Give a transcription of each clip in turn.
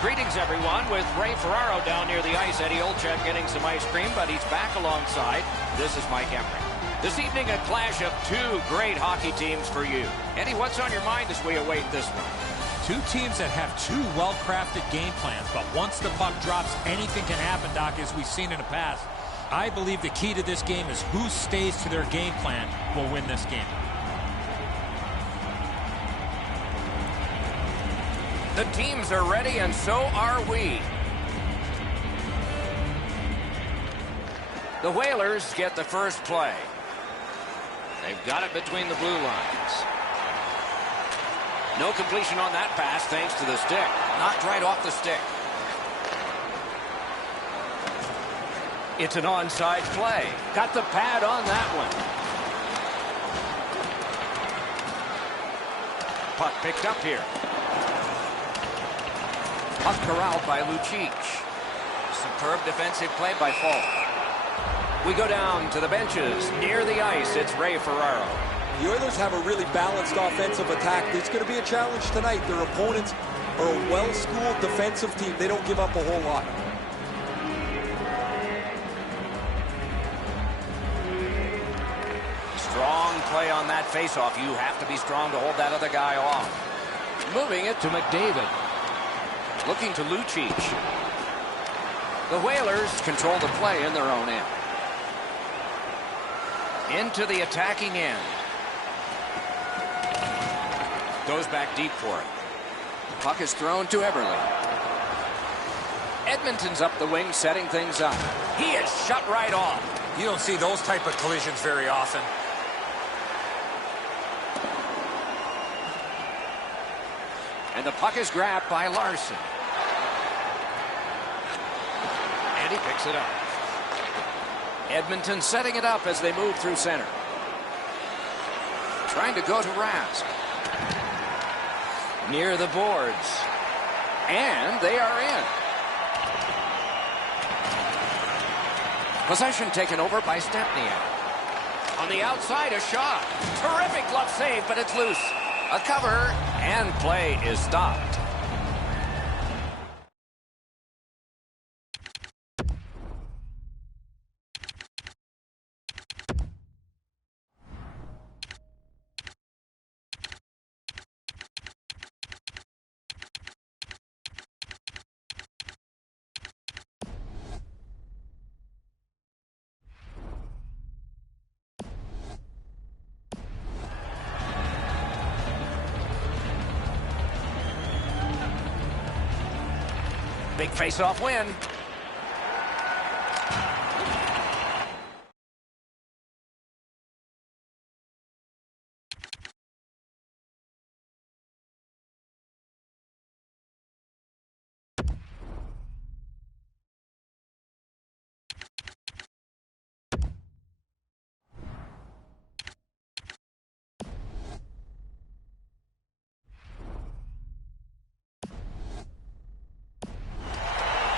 Greetings, everyone, with Ray Ferraro down near the ice. Eddie Olczyk getting some ice cream, but he's back alongside. This is Mike Emery. This evening, a clash of two great hockey teams for you. Eddie, what's on your mind as we await this one? Two teams that have two well-crafted game plans, but once the puck drops, anything can happen, Doc, as we've seen in the past. I believe the key to this game is who stays to their game plan will win this game. The teams are ready, and so are we. The Whalers get the first play. They've got it between the blue lines. No completion on that pass thanks to the stick. Knocked right off the stick. It's an onside play. Got the pad on that one. Puck picked up here. Puck corralled by Lucic. Superb defensive play by Falk. We go down to the benches. Near the ice, it's Ray Ferraro. The Oilers have a really balanced offensive attack. It's going to be a challenge tonight. Their opponents are a well-schooled defensive team. They don't give up a whole lot. Strong play on that faceoff. You have to be strong to hold that other guy off. Moving it to McDavid. Looking to Lucic. The Whalers control the play in their own end. Into the attacking end. Goes back deep for it. Puck is thrown to Eberle. Edmonton's up the wing, setting things up. He is shut right off. You don't see those type of collisions very often. And the puck is grabbed by Larson. And he picks it up. Edmonton setting it up as they move through center. Trying to go to Rask. Near the boards. And they are in. Possession taken over by Stepniak. On the outside, a shot. Terrific glove save, but it's loose. A cover, and play is stopped. Big face-off win.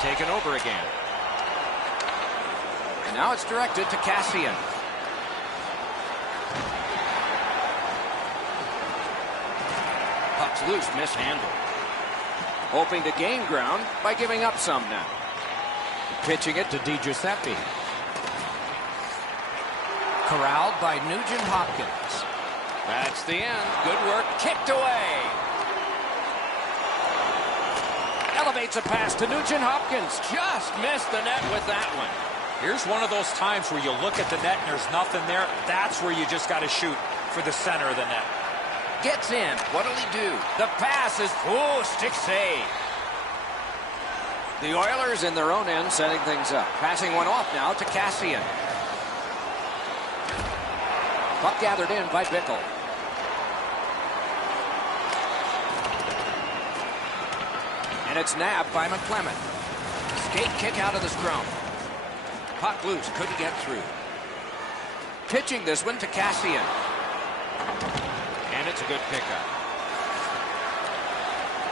Taken over again. And now it's directed to Cassian. Puck's loose, mishandled. Hoping to gain ground by giving up some now. Pitching it to DiGiuseppe. Corralled by Nugent Hopkins. That's the end. Good work. Kicked away. Elevates a pass to Nugent Hopkins. Just missed the net with that one. Here's one of those times where you look at the net and there's nothing there. That's where you just got to shoot for the center of the net. Gets in. What'll he do? The pass is, stick save. The Oilers in their own end setting things up. Passing one off now to Cassian. Puck gathered in by Bickle. And it's nabbed by McClement. Skate kick out of the scrum. Puck loose, couldn't get through. Pitching this one to Cassian. And it's a good pickup.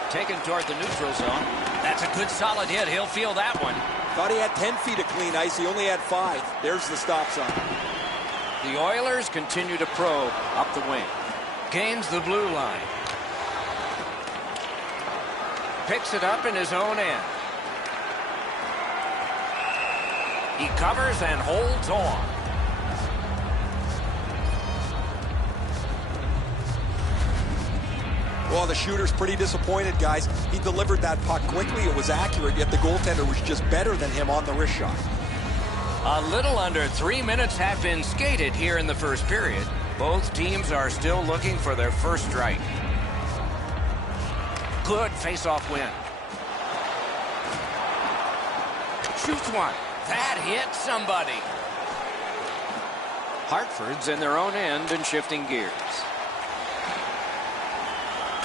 Taken toward the neutral zone. That's a good solid hit. He'll feel that one. Thought he had 10 feet of clean ice. He only had 5. There's the stop sign. The Oilers continue to probe up the wing. Gains the blue line. picks it up in his own end. He covers and holds on. Well, the shooter's pretty disappointed, guys. He delivered that puck quickly. It was accurate, yet the goaltender was just better than him on the wrist shot. A little under 3 minutes have been skated here in the first period. Both teams are still looking for their first strike. Good face-off win. Shoots one. That hit somebody. Hartford's in their own end and shifting gears.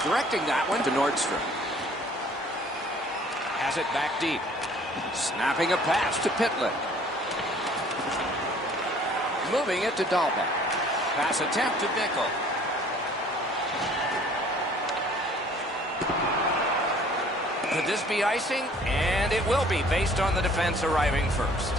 Directing that one to Nordstrom. Has it back deep. Snapping a pass to Pitlick. Moving it to Dahlbeck. Pass attempt to Bickle. Could this be icing? And it will be, based on the defense arriving first.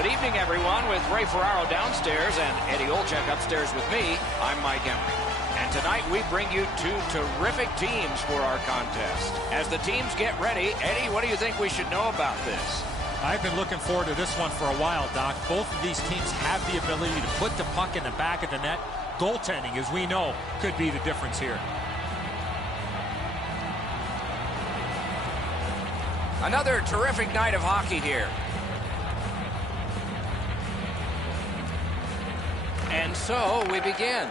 Good evening, everyone. With Ray Ferraro downstairs and Eddie Olczyk upstairs with me, I'm Mike Emery. And tonight we bring you two terrific teams for our contest. As the teams get ready, Eddie, what do you think we should know about this? I've been looking forward to this one for a while, Doc. Both of these teams have the ability to put the puck in the back of the net. Goaltending, as we know, could be the difference here. Another terrific night of hockey here. And so we begin.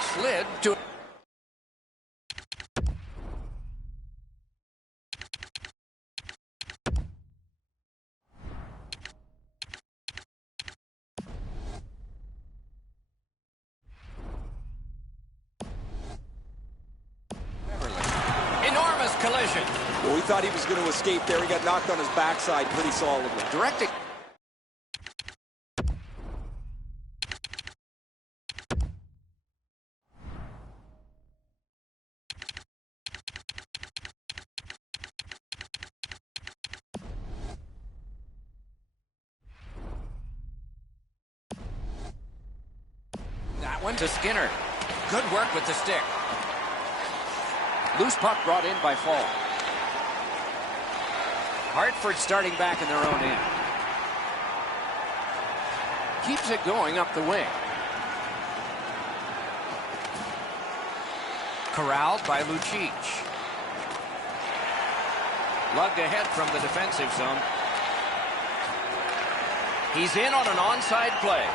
Slid to... Enormous collision. Well, we thought he was going to escape there. He got knocked on his backside pretty solidly. Directed. That one to Skinner. Good work with the stick. Loose puck brought in by Fall. Hartford starting back in their own end. Keeps it going up the wing. Corralled by Lucic. Lugged ahead from the defensive zone. He's in on an onside play.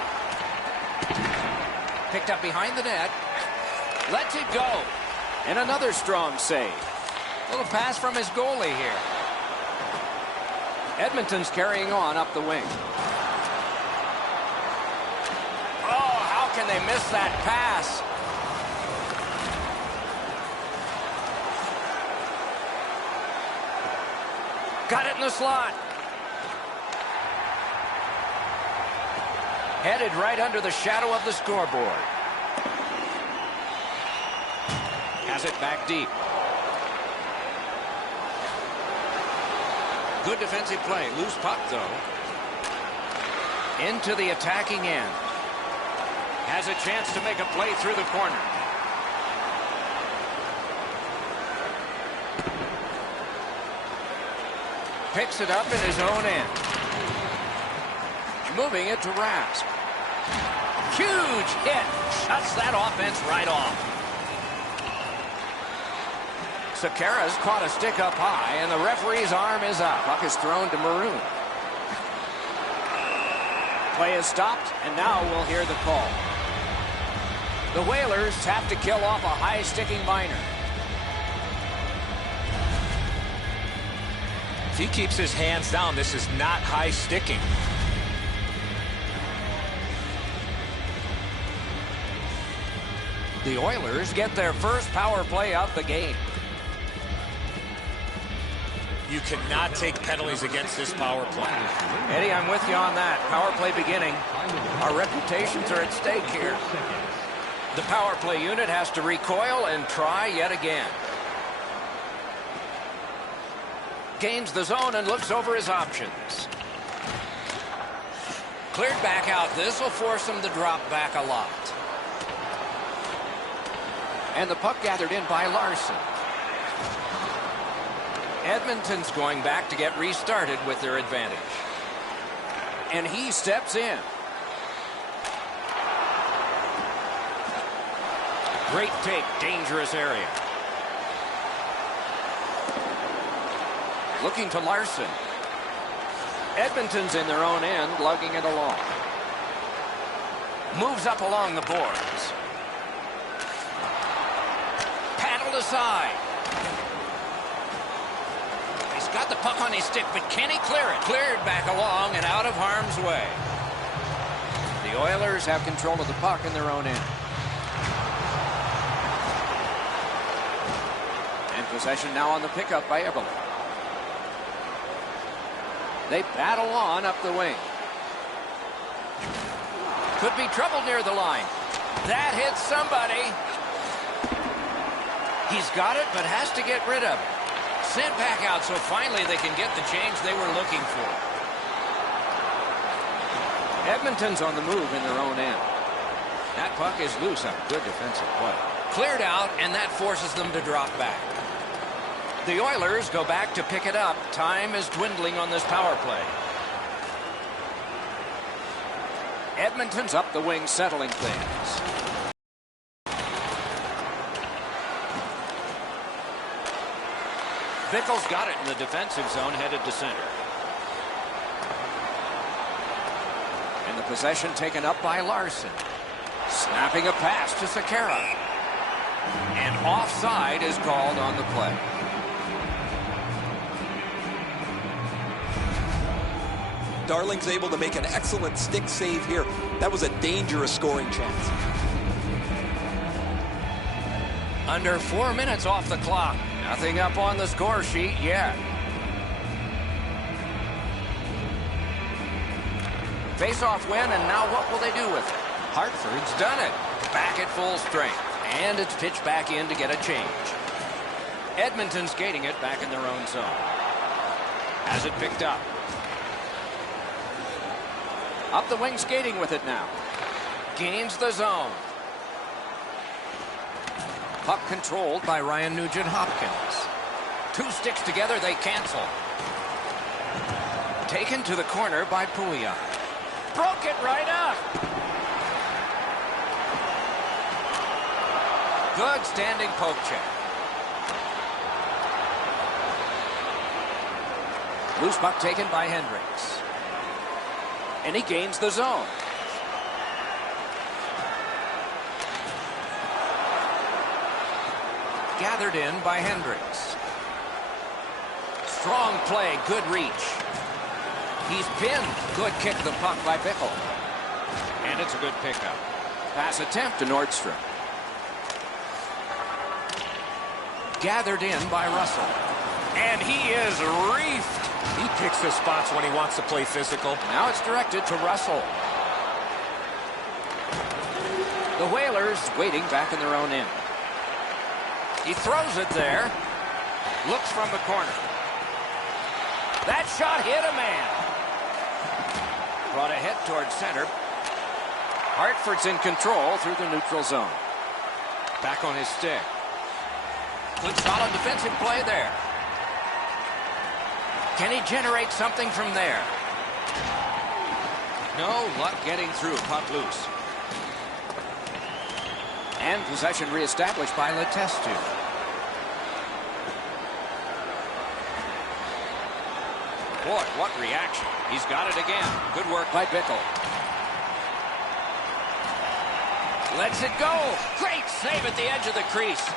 Picked up behind the net. Lets it go. And another strong save. Little pass from his goalie here. Edmonton's carrying on up the wing. Oh, how can they miss that pass? Got it in the slot. Headed right under the shadow of the scoreboard. Has it back deep. Good defensive play. Loose puck, though. Into the attacking end. Has a chance to make a play through the corner. Picks it up in his own end. Moving it to Rask. Huge hit. Shuts that offense right off. Sakara's caught a stick up high, and the referee's arm is up. Puck is thrown to Maroon. Play is stopped, and now we'll hear the call. The Whalers have to kill off a high-sticking minor. If he keeps his hands down, this is not high-sticking. The Oilers get their first power play of the game. You cannot take penalties against this power play. Eddie, I'm with you on that. Power play beginning. Our reputations are at stake here. The power play unit has to recoil and try yet again. Gains the zone and looks over his options. Cleared back out. This will force him to drop back a lot. And the puck gathered in by Larson. Edmonton's going back to get restarted with their advantage. And he steps in. Great take, dangerous area. Looking to Larson. Edmonton's in their own end, lugging it along. Moves up along the boards. Paddled aside. He's got the puck on his stick, but can he clear it? Cleared back along and out of harm's way. The Oilers have control of the puck in their own end. And possession now on the pickup by Eberle. They battle on up the wing. Could be trouble near the line. That hits somebody. He's got it, but has to get rid of it. Sent back out, so finally they can get the change they were looking for. Edmonton's on the move in their own end. That puck is loose on good defensive play. Cleared out, and that forces them to drop back. The Oilers go back to pick it up. Time is dwindling on this power play. Edmonton's up the wing, settling things. Bickle's got it in the defensive zone, headed to center. And the possession taken up by Larson. Snapping a pass to Sekera. And offside is called on the play. Darling's able to make an excellent stick save here. That was a dangerous scoring chance. Under 4 minutes off the clock. Nothing up on the score sheet yet. Face-off win, and now what will they do with it? Hartford's done it. Back at full strength. And it's pitched back in to get a change. Edmonton skating it back in their own zone. Has it picked up. Up the wing skating with it now. Gains the zone. Puck controlled by Ryan Nugent-Hopkins. Two sticks together, they cancel. Taken to the corner by Pouillon. Broke it right up. Good standing poke check. Loose puck taken by Hendricks. And he gains the zone. Gathered in by Hendricks. Strong play, good reach. He's pinned. Good kick the puck by Bickle. And it's a good pickup. Pass attempt to Nordstrom. Gathered in by Russell. And he is reefed. He picks his spots when he wants to play physical. Now it's directed to Russell. The Whalers waiting back in their own end. He throws it there. Looks from the corner. That shot hit a man. Brought a hit towards center. Hartford's in control through the neutral zone. Back on his stick. Good solid defensive play there. Can he generate something from there? No luck getting through. Puck loose. And possession reestablished by Letestu. Boy, what reaction. He's got it again. Good work by Bickle. Lets it go. Great save at the edge of the crease.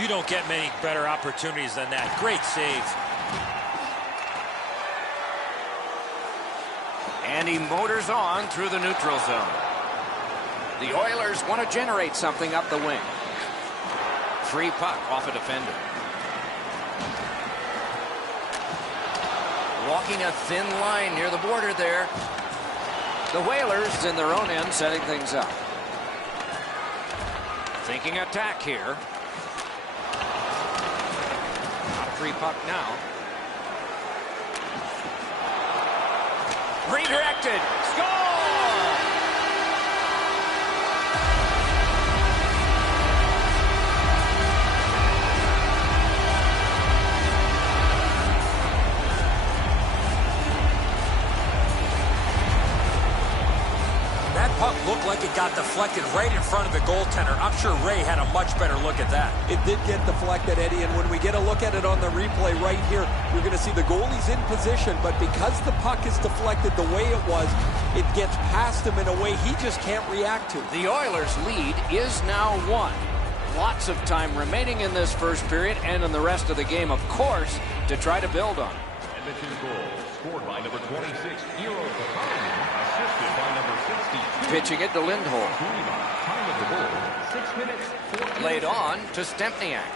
You don't get many better opportunities than that. Great save. And he motors on through the neutral zone. The Oilers want to generate something up the wing. Free puck off a defender. Walking a thin line near the border there. The Whalers in their own end setting things up. Thinking attack here. Not a free puck now. Redirected. Score! That puck looked like it got deflected right in front of the goaltender. I'm sure Ray had a much better look at that. It did get deflected, Eddie, and when we get a look at it on the replay right here, you're going to see the goalie's in position, but because the puck is deflected the way it was, it gets past him in a way he just can't react to. The Oilers' lead is now 1. Lots of time remaining in this first period and in the rest of the game, of course, to try to build on. Edmonton goal scored by number 26, Hero Kakari, assisted by number 62. Pitching it to Lindholm. Time of the goal, 6 minutes, 4 Laid on to Stempniak.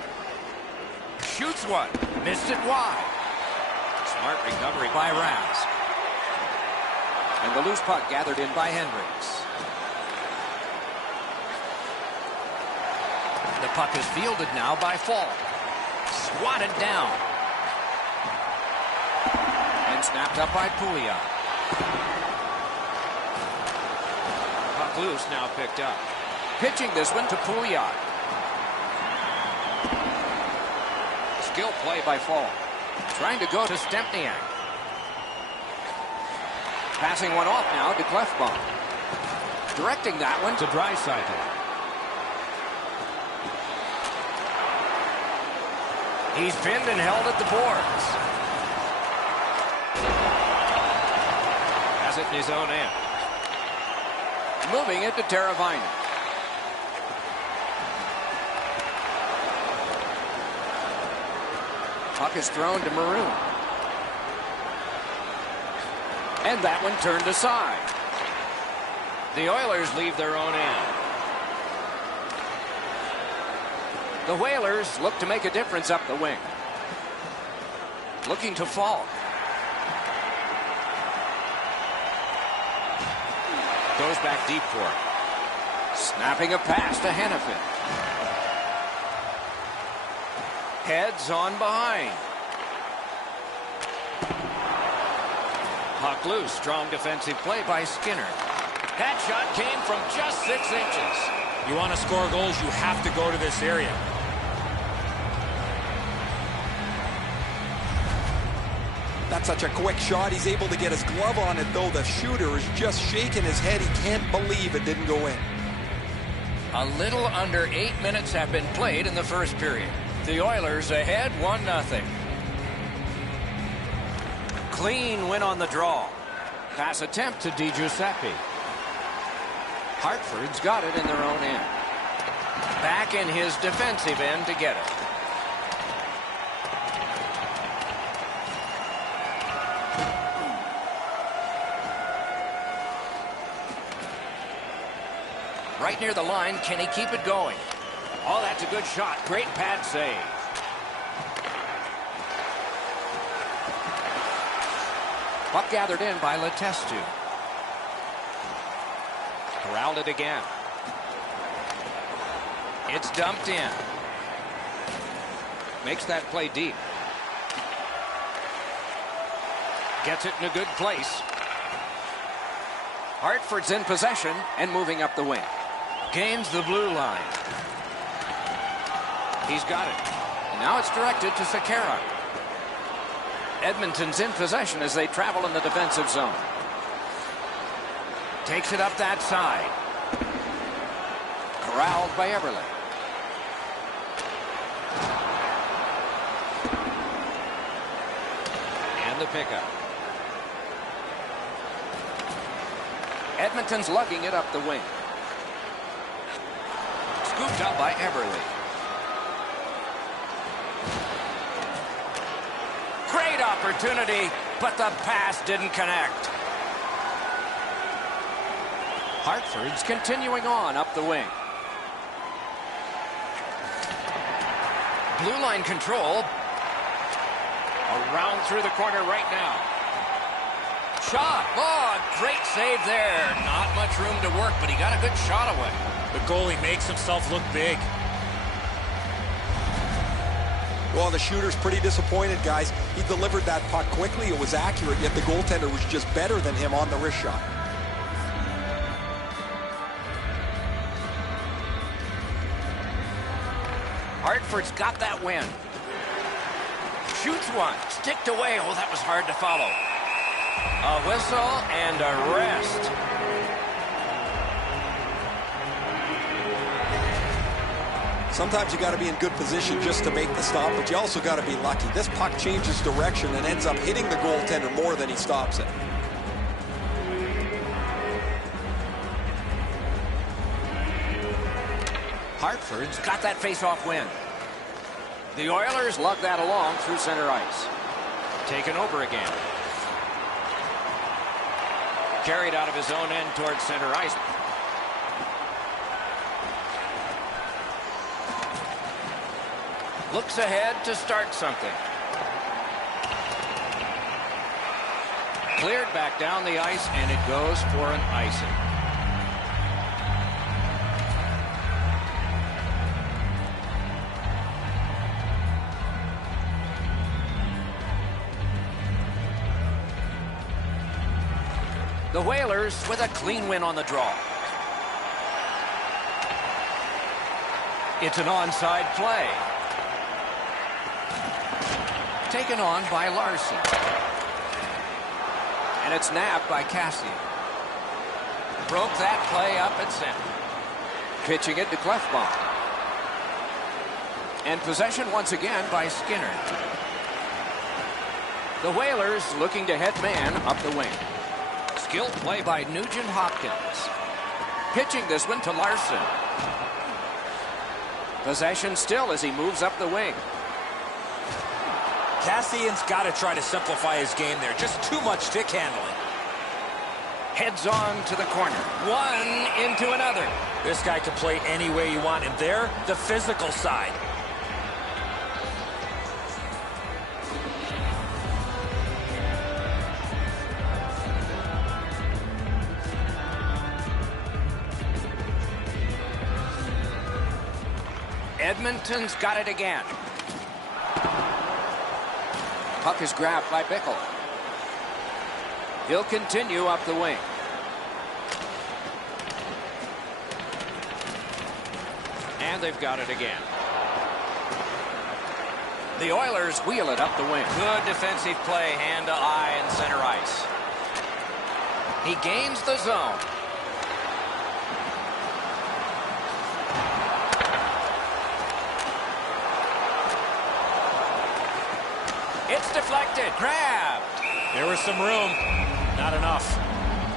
Shoots one. Missed it wide. Smart recovery by Rask. And the loose puck gathered in by Hendricks. The puck is fielded now by Fall. Swatted down. Snapped up by Pouliot. Puck loose, now picked up. Pitching this one to Pouliot. Skill play by Fall. Trying to go to Stempniak. Passing one off now to Clefbaum. Directing that one to Draisaitl. He's pinned and held at the boards. Has it in his own end. Moving it to Teravainen. Puck is thrown to Maroon. And that one turned aside. The Oilers leave their own end. The Whalers look to make a difference up the wing. Looking to Fall. Goes back deep for it. Snapping a pass to Hannafin. Heads on behind. Puck loose. Strong defensive play by Skinner. That shot came from just 6 inches. You want to score goals, you have to go to this area. That's such a quick shot. He's able to get his glove on it, though. The shooter is just shaking his head. He can't believe it didn't go in. A little under 8 minutes have been played in the first period. The Oilers ahead 1-0. Clean win on the draw. Pass attempt to Di Giuseppe. Hartford's got it in their own end. Back in his defensive end to get it. Right near the line, can he keep it going? Oh, that's a good shot. Great pad save. Puck gathered in by Letestu. Corralled it again. It's dumped in. Makes that play deep. Gets it in a good place. Hartford's in possession and moving up the wing. Gains the blue line. He's got it. And now it's directed to Sekera. Edmonton's in possession as they travel in the defensive zone. Takes it up that side. Corralled by Eberle. And the pickup. Edmonton's lugging it up the wing. Scooped up by Eberle. Great opportunity, but the pass didn't connect. Hartford's continuing on up the wing. Blue line control. Around through the corner right now. Shot. Oh, great save there. Not much room to work, but he got a good shot away. The goalie makes himself look big. Well, the shooter's pretty disappointed, guys. He delivered that puck quickly. It was accurate, yet the goaltender was just better than him on the wrist shot. Hartford's got that win. Shoots one. Sticked away. Oh, that was hard to follow. A whistle and a rest. Sometimes you got to be in good position just to make the stop, but you also got to be lucky. This puck changes direction and ends up hitting the goaltender more than he stops it. Hartford's got that face-off win. The Oilers lug that along through center ice. Taken over again. Carried out of his own end towards center ice. Looks ahead to start something. Cleared back down the ice, and it goes for an icing. The Whalers with a clean win on the draw. It's an onside play. Taken on by Larson. And it's nabbed by Cassian. Broke that play up at center. Pitching it to Clefbaum. And possession once again by Skinner. The Whalers looking to head man up the wing. Skilled play by Nugent Hopkins. Pitching this one to Larson. Possession still as he moves up the wing. Cassian's got to try to simplify his game there. Just too much stick handling. Heads on to the corner. One into another. This guy can play any way you want, and there, the physical side. Edmonton's got it again. Puck is grabbed by Bickle. He'll continue up the wing. And they've got it again. The Oilers wheel it up the wing. Good defensive play, hand to eye in center ice. He gains the zone. It's deflected. Grabbed. There was some room. Not enough.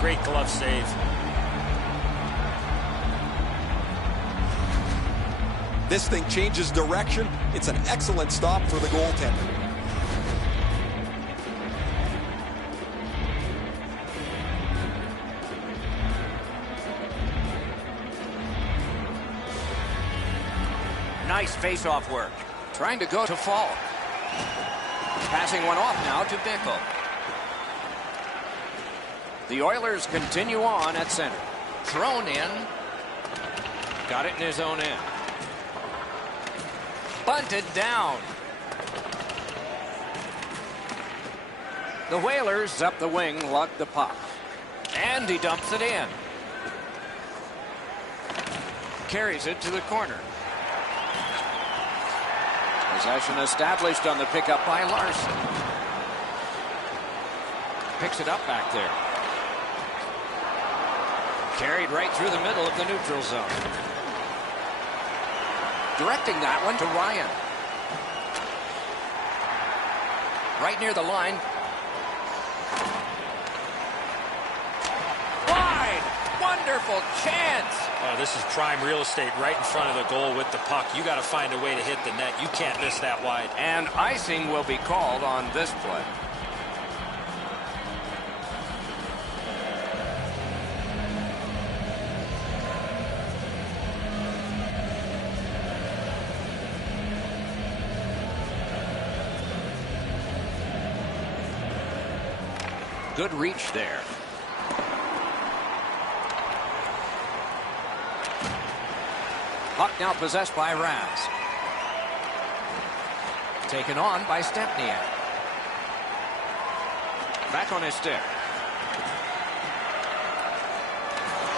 Great glove save. This thing changes direction. It's an excellent stop for the goaltender. Nice face-off work. Trying to go to Falk. Passing one off now to Bickle. The Oilers continue on at center. Thrown in. Got it in his own end. Bunted down. The Whalers up the wing lug the puck. And he dumps it in. Carries it to the corner. Possession established on the pickup by Larson. Picks it up back there. Carried right through the middle of the neutral zone. Directing that one to Ryan. Right near the line. Wide! Wonderful chance! Oh, this is prime real estate right in front of the goal with the puck. You got to find a way to hit the net. You can't miss that wide. And icing will be called on this play. Good reach there. Puck now possessed by Raz. Taken on by Stepniak. Back on his stick.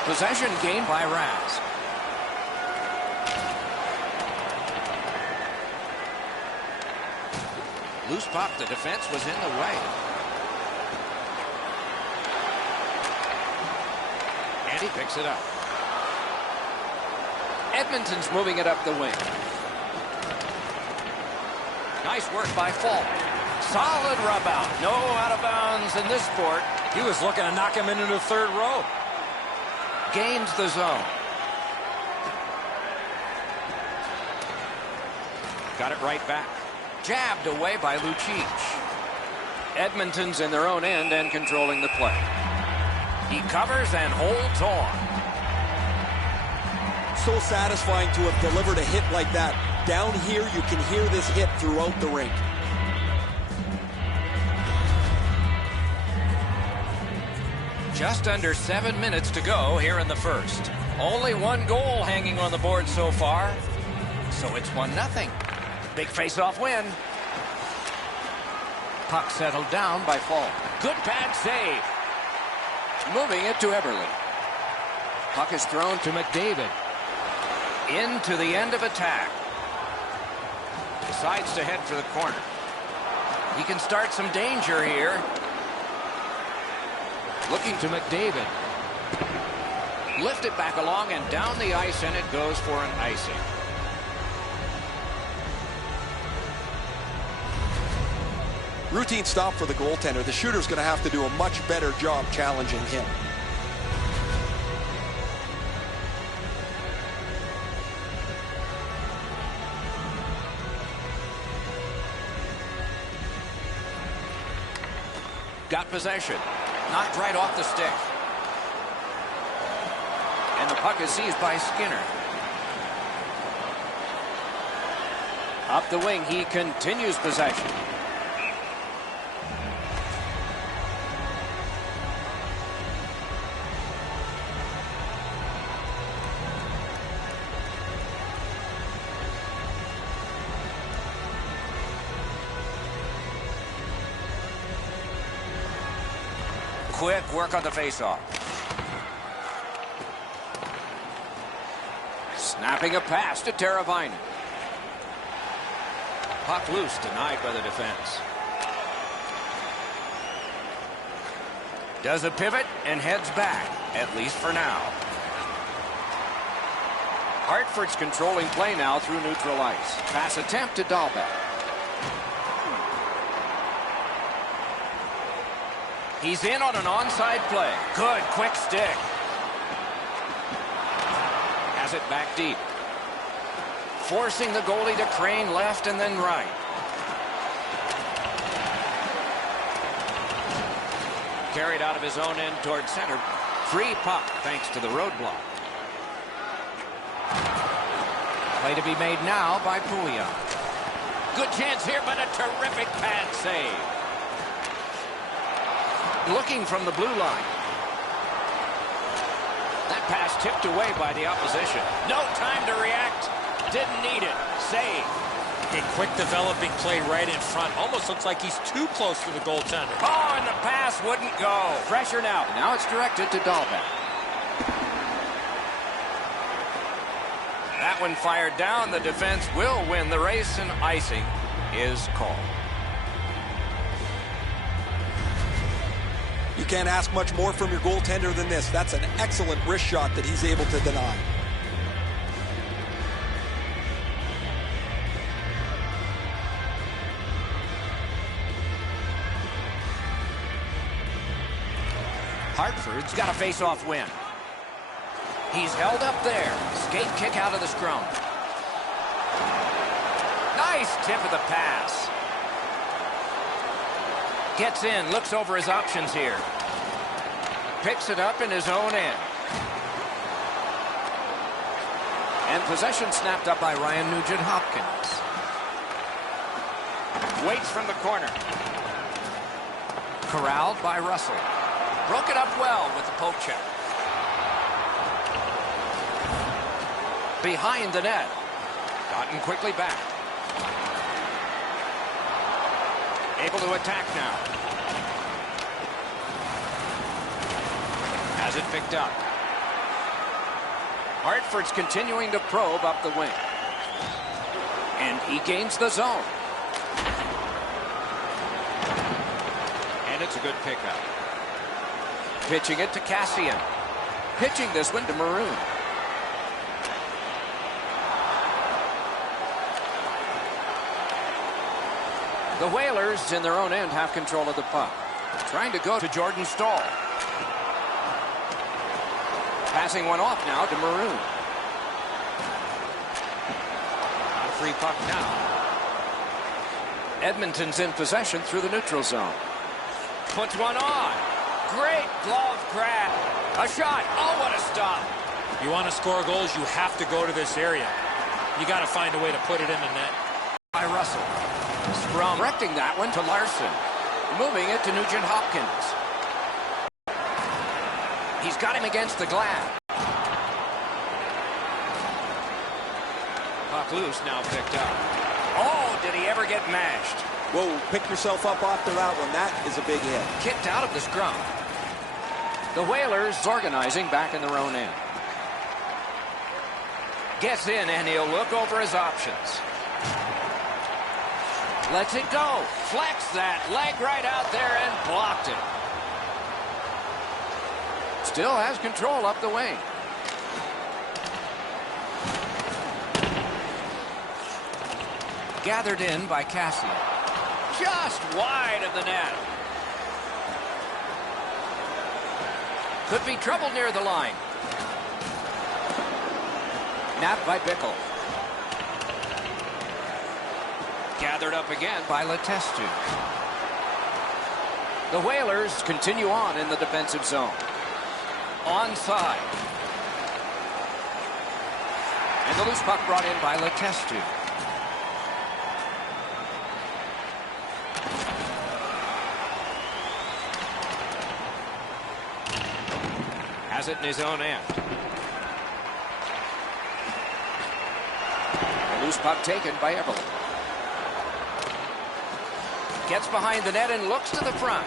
Possession gained by Raz. Loose puck, the defense was in the way. And he picks it up. Edmonton's moving it up the wing. Nice work by Falk. Solid rub out. No out of bounds in this sport. He was looking to knock him into the third row. Gains the zone. Got it right back. Jabbed away by Lucic. Edmonton's in their own end and controlling the play. He covers and holds on. So satisfying to have delivered a hit like that. Down here, you can hear this hit throughout the rink. Just under 7 minutes to go here in the first. Only one goal hanging on the board so far. So it's 1-0. Big face-off win. Puck settled down by Falk. Good pad save. Moving it to Eberle. Puck is thrown to McDavid. Into the end of attack. Decides to head for the corner. He can start some danger here. Looking to McDavid. Lift it back along and down the ice, and it goes for an icing. Routine stop for the goaltender. The shooter's going to have to do a much better job challenging him. Got possession. Knocked right off the stick. And the puck is seized by Skinner. Up the wing, he continues possession. Quick work on the faceoff. Snapping a pass to Teravainen. Puck loose, denied by the defense. Does a pivot and heads back, at least for now. Hartford's controlling play now through neutral ice. Pass attempt to Dahlbeck. He's in on an onside play. Good, quick stick. Has it back deep. Forcing the goalie to crane left and then right. Carried out of his own end toward center. Free puck thanks to the roadblock. Play to be made now by Pouliot. Good chance here, but a terrific pad save. Looking from the blue line. That pass tipped away by the opposition. No time to react. Didn't need it. Save. A quick developing play right in front. Almost looks like he's too close to the goaltender. Oh, and the pass wouldn't go. Pressure now. Now it's directed to Dahlbeck. That one fired down. The defense will win the race, and icing is called. You can't ask much more from your goaltender than this. That's an excellent wrist shot that he's able to deny. Hartford's got a face-off win. He's held up there. Skate kick out of the scrum. Nice tip of the pass. Gets in, looks over his options here. Picks it up in his own end. And possession snapped up by Ryan Nugent-Hopkins. Waits from the corner. Corralled by Russell. Broke it up well with the poke check. Behind the net. Gotten quickly back. Able to attack now. Has it picked up. Hartford's continuing to probe up the wing. And he gains the zone. And it's a good pickup. Pitching it to Cassian. Pitching this one to Maroon. The Whalers in their own end have control of the puck. Trying to go to Jordan Staal. Passing one off now to Maroon. Not a free puck now. Edmonton's in possession through the neutral zone. Puts one on. Great glove grab. A shot. Oh, what a stop. You want to score goals, you have to go to this area. You got to find a way to put it in the net. By Russell. Scrum directing that one to Larson. Moving it to Nugent-Hopkins. He's got him against the glass. Puck loose, now picked up. Oh, did he ever get mashed? Whoa, pick yourself up after that one. That is a big hit. Kicked out of the scrum. The Whalers organizing back in their own end. Gets in, and he'll look over his options. Lets it go. Flex that leg right out there and blocked it. Still has control up the wing. Gathered in by Cassian. Just wide of the net. Could be trouble near the line. Napped by Bickle. Gathered up again by Letestu. The Whalers continue on in the defensive zone. Onside. And the loose puck brought in by Letestu. Has it in his own end. The loose puck taken by Everly. Gets behind the net and looks to the front.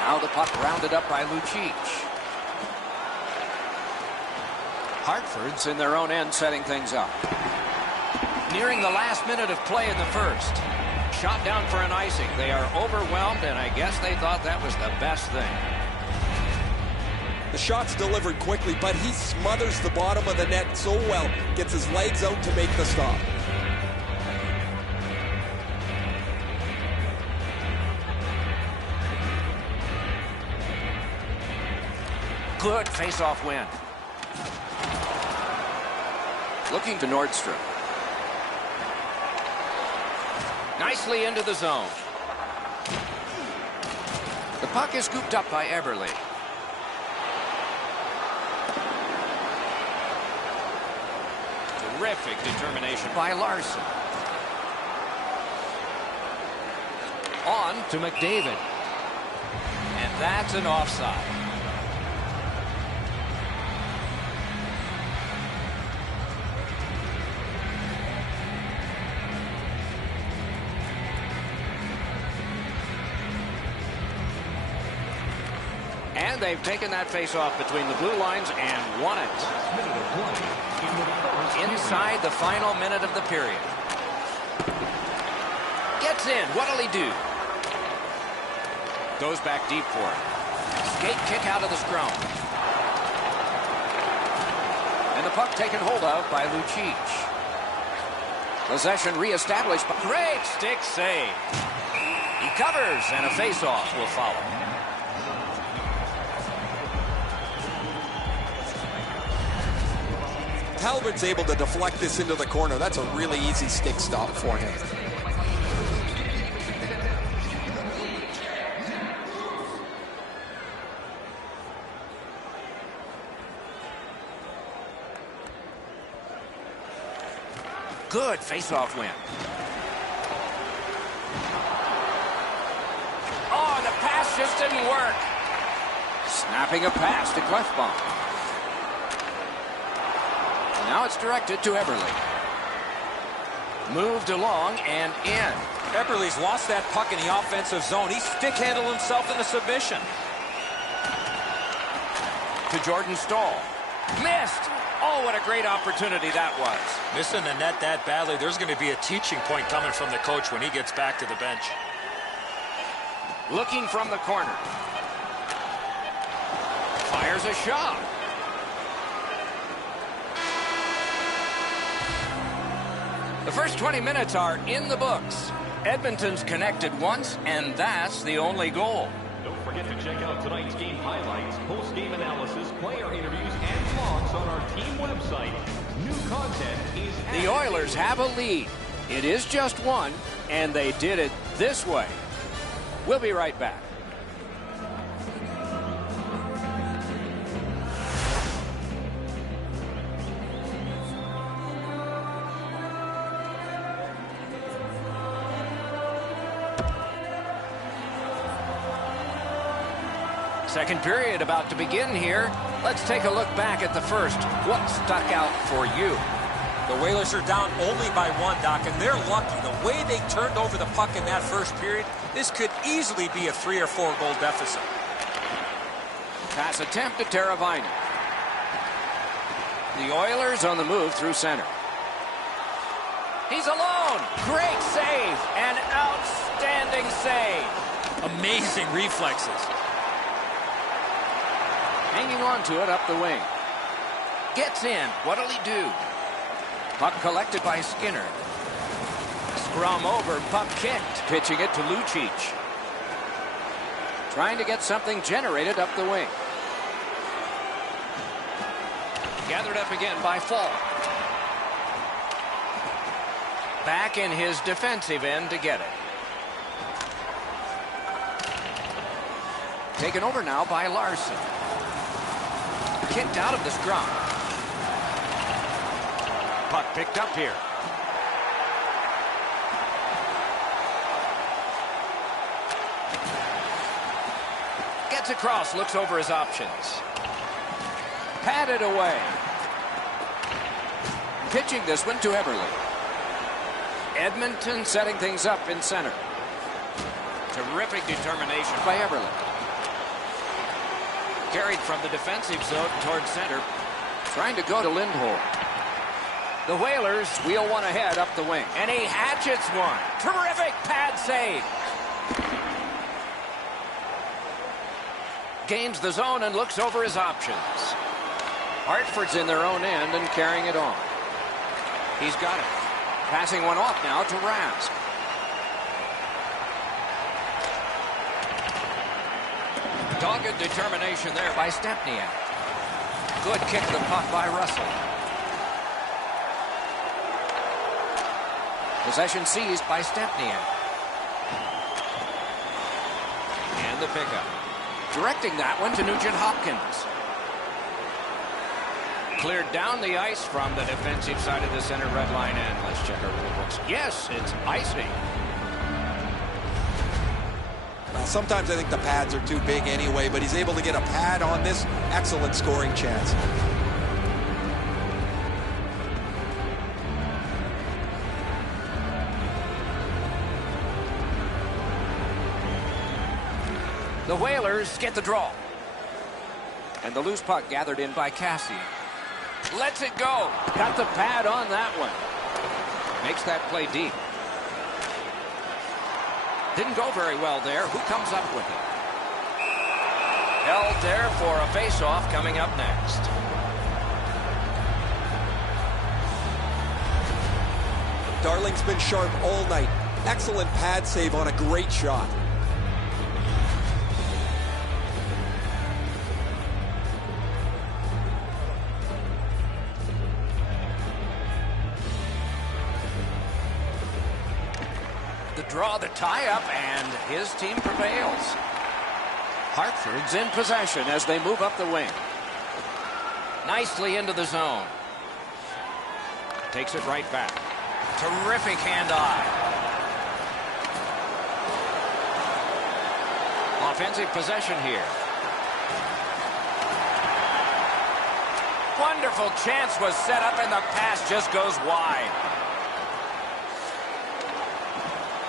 Now the puck rounded up by Lucic. Hartford's in their own end setting things up. Nearing the last minute of play in the first. Shot down for an icing. They are overwhelmed, and I guess they thought that was the best thing. The shot's delivered quickly, but he smothers the bottom of the net so well. Gets his legs out to make the stop. Good face-off win. Looking to Nordstrom. Nicely into the zone. The puck is scooped up by Everly. Terrific determination by Larson. On to McDavid. And that's an offside. And they've taken that face-off between the blue lines and won it. Inside the final minute of the period. Gets in. What'll he do? Goes back deep for it. Skate kick out of the scrum. And the puck taken hold of by Lucic. Possession reestablished. Great stick save. He covers, and a face-off will follow. Talbot's able to deflect this into the corner. That's a really easy stick stop for him. Good face-off win. Oh, and the pass just didn't work. Snapping a pass to Clefbaum. Now it's directed to Everly. Moved along and in. Everly's lost that puck in the offensive zone. He stick-handled himself in the submission. To Jordan Staal. Missed. Oh, what a great opportunity that was. Missing the net that badly. There's going to be a teaching point coming from the coach when he gets back to the bench. Looking from the corner. Fires a shot. The first 20 minutes are in the books. Edmonton's connected once, and that's the only goal. Don't forget to check out tonight's game highlights, post-game analysis, player interviews, and vlogs on our team website. New content is added. The Oilers have a lead. It is just one, and they did it this way. We'll be right back. Second period about to begin here. Let's take a look back at the first. What stuck out for you? The Whalers are down only by one, Doc, and they're lucky. The way they turned over the puck in that first period, this could easily be a 3 or 4 goal deficit. Pass attempt to Teravainen. The Oilers on the move through center. He's alone. Great save. An outstanding save. Amazing reflexes. Hanging on to it up the wing. Gets in. What'll he do? Puck collected by Skinner. Scrum over. Puck kicked. Pitching it to Lucic. Trying to get something generated up the wing. Gathered up again by Fall. Back in his defensive end to get it. Taken over now by Larson. Kicked out of the scrum. Puck picked up here. Gets across, looks over his options. Patted away. Pitching this one to Eberle. Edmonton setting things up in center. Terrific determination by Eberle. Carried from the defensive zone towards center. Trying to go to Lindholm. The Whalers wheel one ahead up the wing. And he hatchets one. Terrific pad save. Gains the zone and looks over his options. Hartford's in their own end and carrying it on. He's got it. Passing one off now to Rask. Dogged determination there by Stempniak. Good kick of the puck by Russell. Possession seized by Stempniak. And the pickup. Directing that one to Nugent Hopkins. Cleared down the ice from the defensive side of the center red line. And let's check our rule books. Yes, it's icing. Well, sometimes I think the pads are too big anyway, but he's able to get a pad on this. Excellent scoring chance. The Whalers get the draw. And the loose puck gathered in by Cassian. Lets it go. Got the pad on that one. Makes that play deep. Didn't go very well there. Who comes up with it? Held there for a face-off coming up next. Darling's been sharp all night. Excellent pad save on a great shot. Draw the tie-up, and his team prevails. Hartford's in possession as they move up the wing. Nicely into the zone. Takes it right back. Terrific hand-eye. Offensive possession here. Wonderful chance was set up, and the pass just goes wide.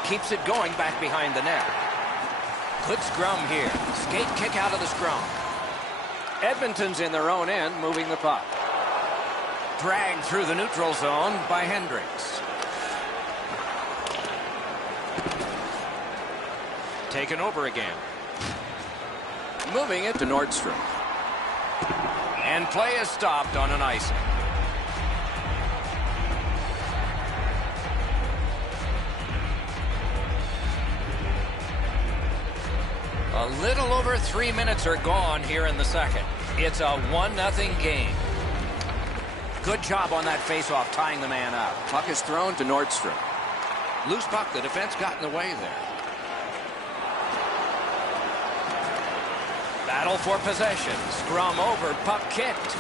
Keeps it going back behind the net. Good scrum here. Skate kick out of the scrum. Edmonton's in their own end, moving the puck. Dragged through the neutral zone by Hendricks. Taken over again. Moving it to Nordstrom. And play is stopped on an icing. A little over 3 minutes are gone here in the second. It's a 1-0 game. Good job on that faceoff, tying the man up. Puck is thrown to Nordstrom. Loose puck, the defense got in the way there. Battle for possession. Scrum over, puck kicked.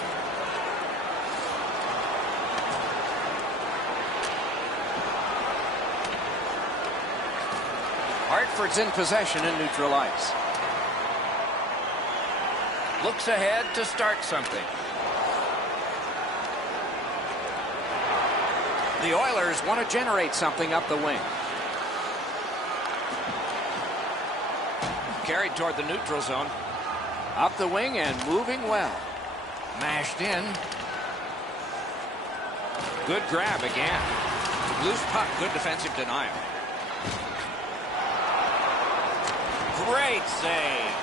Hartford's in possession in neutral ice. Looks ahead to start something. The Oilers want to generate something up the wing. Carried toward the neutral zone. Up the wing and moving well. Mashed in. Good grab again. Loose puck, good defensive denial. Great save.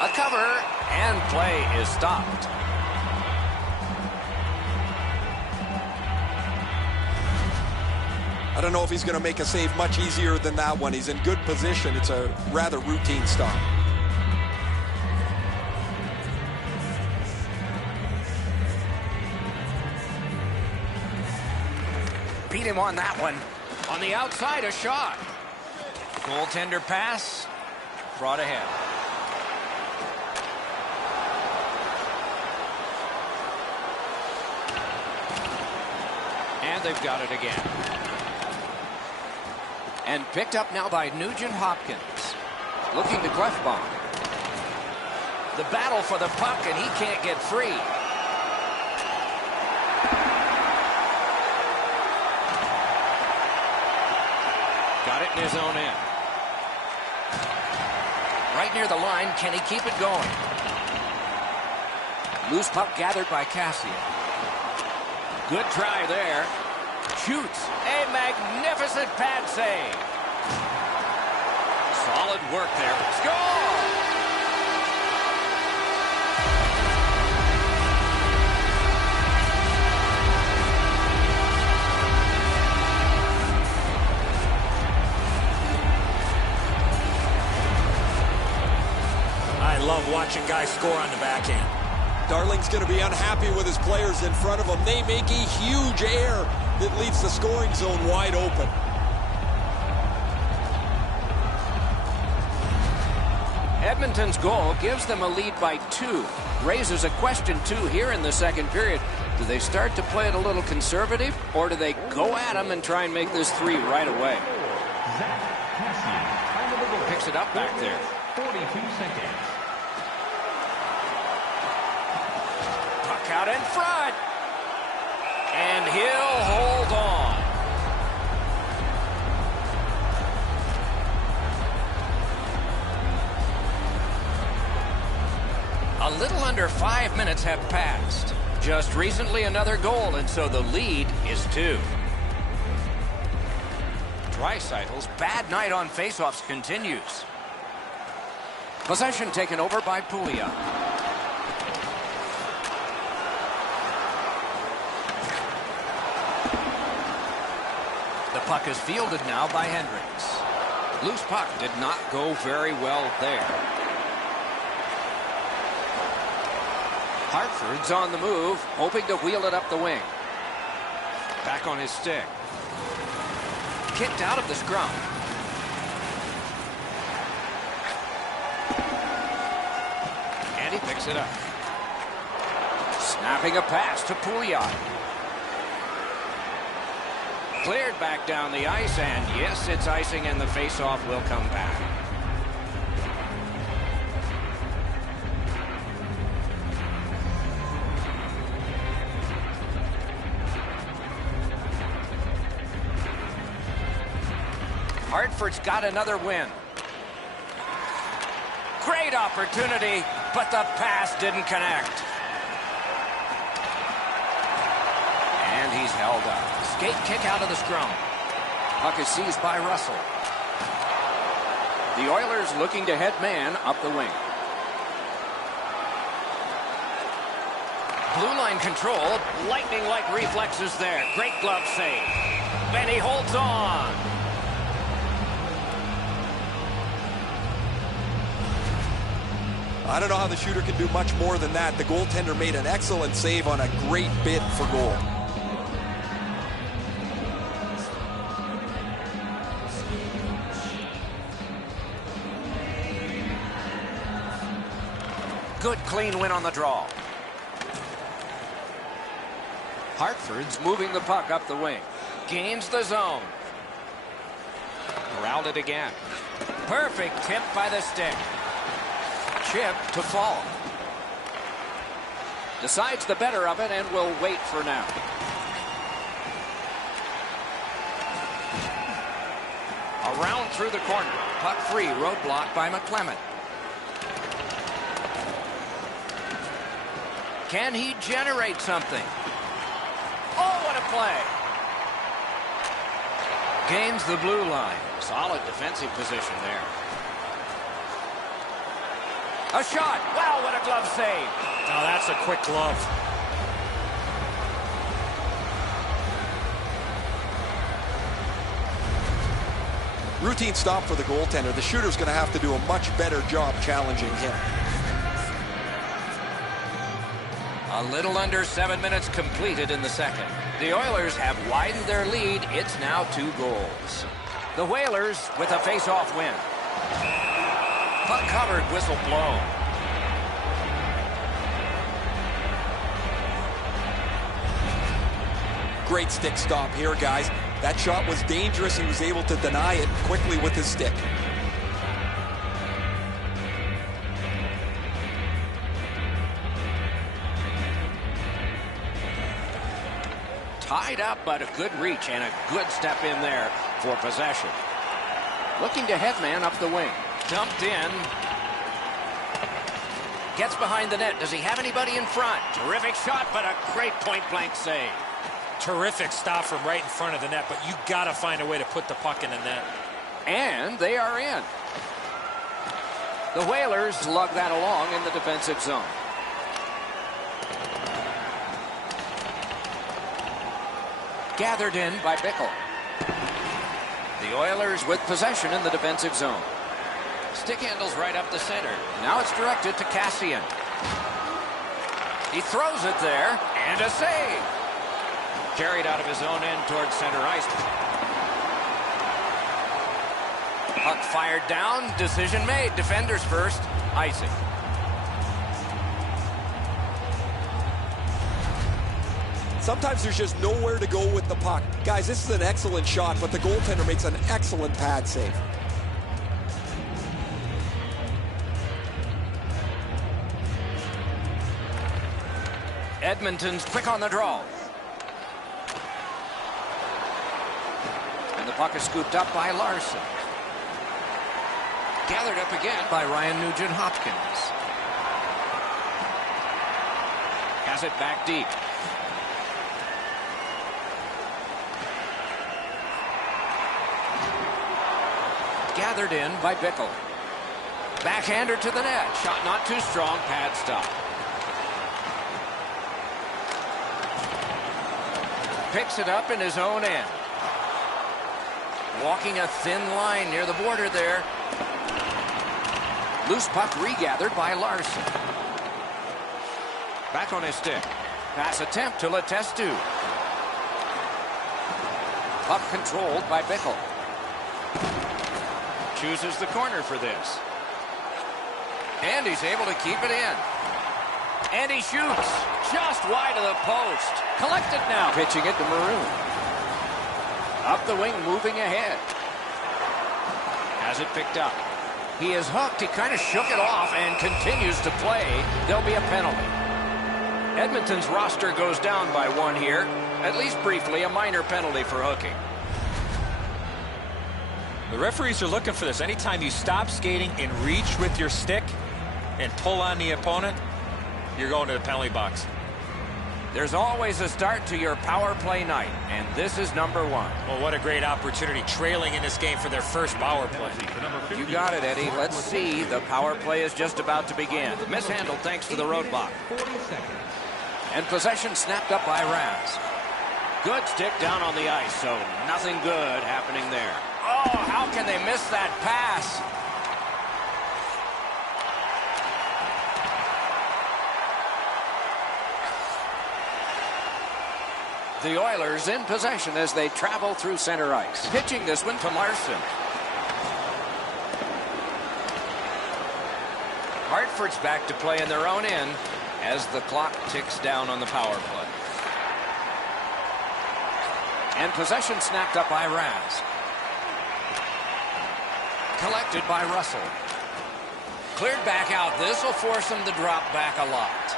A cover, and play is stopped. I don't know if he's going to make a save much easier than that one. He's in good position. It's a rather routine stop. Beat him on that one. On the outside, a shot. Goaltender pass. Brought ahead. And they've got it again. And picked up now by Nugent Hopkins. Looking to Clefbaum. The battle for the puck, and he can't get free. Got it in his own end. Right near the line, can he keep it going? Loose puck gathered by Cassian. Good try there. Shoots. A magnificent pad save. Solid work there. Score! I love watching guys score on the backhand. Darling's going to be unhappy with his players in front of him. They make a huge error that leaves the scoring zone wide open. Edmonton's goal gives them a lead by 2. Raises a question, too, here in the second period. Do they start to play it a little conservative, or do they go at them and try and make this 3 right away? Picks it up back there. 42 seconds. Puck out in front. And he'll hold on. A little under 5 minutes have passed. Just recently another goal, and so the lead is 2. Draisaitl's bad night on faceoffs continues. Possession taken over by Pouliot. The puck is fielded now by Hendricks. Loose puck did not go very well there. Hartford's on the move, hoping to wheel it up the wing. Back on his stick. Kicked out of the scrum. And he picks it up. Snapping a pass to Pouliot. Cleared back down the ice, and yes, it's icing, and the faceoff will come back. Hartford's got another win. Great opportunity, but the pass didn't connect. And he's held up. Skate kick out of the scrum. Puck is seized by Russell. The Oilers looking to head man up the wing. Blue line control. Lightning-like reflexes there. Great glove save. And he holds on. I don't know how the shooter can do much more than that. The goaltender made an excellent save on a great bid for goal. Good clean win on the draw. Hartford's moving the puck up the wing. Gains the zone. Corralled it again. Perfect tip by the stick. Chip to fall. Decides the better of it and will wait for now. Around through the corner. Puck free. Roadblock by McClement. Can he generate something? Oh, what a play. Gains the blue line. Solid defensive position there. A shot. Wow, what a glove save. Now that's a quick glove. Routine stop for the goaltender. The shooter's going to have to do a much better job challenging him. A little under 7 minutes completed in the second. The Oilers have widened their lead. It's now 2 goals. The Whalers with a face-off win. Puck covered, whistle blown. Great stick stop here, guys. That shot was dangerous. He was able to deny it quickly with his stick. Tied up, but a good reach and a good step in there for possession. Looking to headman up the wing. Dumped in. Gets behind the net. Does he have anybody in front? Terrific shot, but a great point-blank save. Terrific stop from right in front of the net, but you got to find a way to put the puck in the net. And they are in. The Whalers lug that along in the defensive zone. Gathered in by Bickle. The Oilers with possession in the defensive zone. Stick handles right up the center. Now it's directed to Cassian. He throws it there, and a save. Carried out of his own end towards center ice. Puck fired down. Decision made. Defenders first. Icing. Sometimes there's just nowhere to go with the puck. Guys, this is an excellent shot, but the goaltender makes an excellent pad save. Edmonton's quick on the draw. And the puck is scooped up by Larson. Gathered up again by Ryan Nugent-Hopkins. Has it back deep. Gathered in by Bickle. Backhander to the net. Shot not too strong. Pad stop. Picks it up in his own end. Walking a thin line near the border there. Loose puck regathered by Larson. Back on his stick. Pass attempt to Letestu. Puck controlled by Bickle. Chooses the corner for this. And he's able to keep it in. And he shoots just wide of the post. Collected now. Pitching it to Maroon. Up the wing, moving ahead. Has it picked up. He is hooked. He kind of shook it off and continues to play. There'll be a penalty. Edmonton's roster goes down by 1 here. At least briefly, a minor penalty for hooking. The referees are looking for this. Anytime you stop skating and reach with your stick and pull on the opponent, you're going to the penalty box. There's always a start to your power play night, and this is number 1. Well, what a great opportunity, trailing in this game for their first power play. You got it, Eddie. Let's see. The power play is just about to begin. Mishandled thanks to the roadblock. And possession snapped up by Raz. Good stick down on the ice, so nothing good happening there. Oh, how can they miss that pass? The Oilers in possession as they travel through center ice. Pitching this one to Larson. Hartford's back to play in their own end as the clock ticks down on the power play. And possession snapped up by Raz. Collected by Russell. Cleared back out. This will force them to drop back a lot.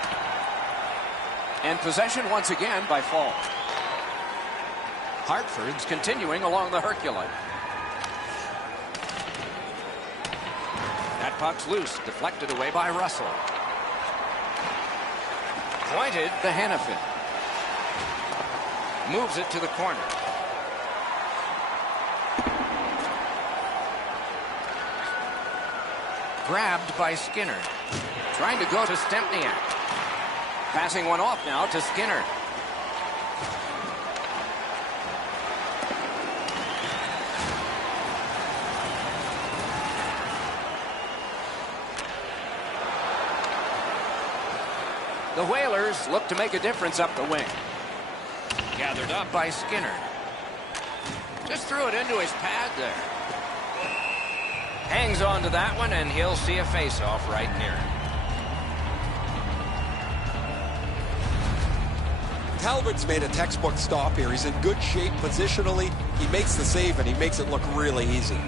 And possession once again by Fall. Hartford's continuing along the Herculane. That puck's loose, deflected away by Russell. Pointed to Hannafin. Moves it to the corner. Grabbed by Skinner. Trying to go to Stempniak. Passing one off now to Skinner. The Whalers look to make a difference up the wing. Gathered up by Skinner. Just threw it into his pad there. Hangs on to that one, and he'll see a face-off right near him. Talbot's made a textbook stop here. He's in good shape positionally. He makes the save, and he makes it look really easy.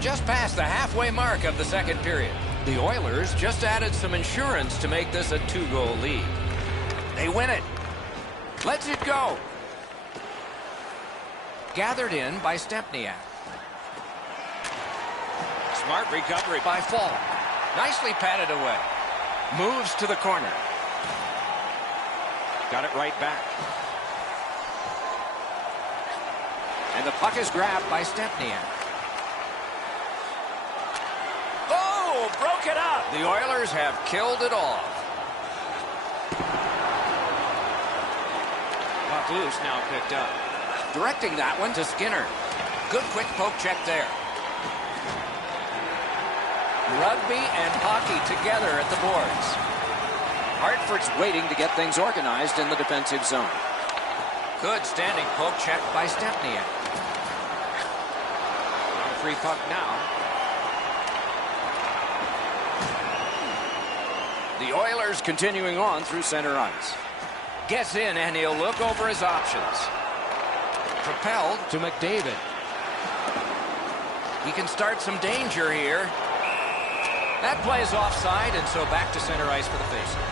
Just past the halfway mark of the second period. The Oilers just added some insurance to make this a 2-goal lead. They win it. Lets it go. Gathered in by Stempniak. Smart recovery by Fall. Nicely patted away. Moves to the corner. Got it right back. And the puck is grabbed by Stempniak. Oh, broke it up. The Oilers have killed it off. Puck loose, now picked up. Directing that one to Skinner. Good quick poke check there. Rugby and hockey together at the boards. Hartford's waiting to get things organized in the defensive zone. Good standing poke check by Stempniak. Free puck now. The Oilers continuing on through center ice. Gets in and he'll look over his options. Propelled to McDavid. He can start some danger here. That play is offside, and so back to center ice for the faceoff.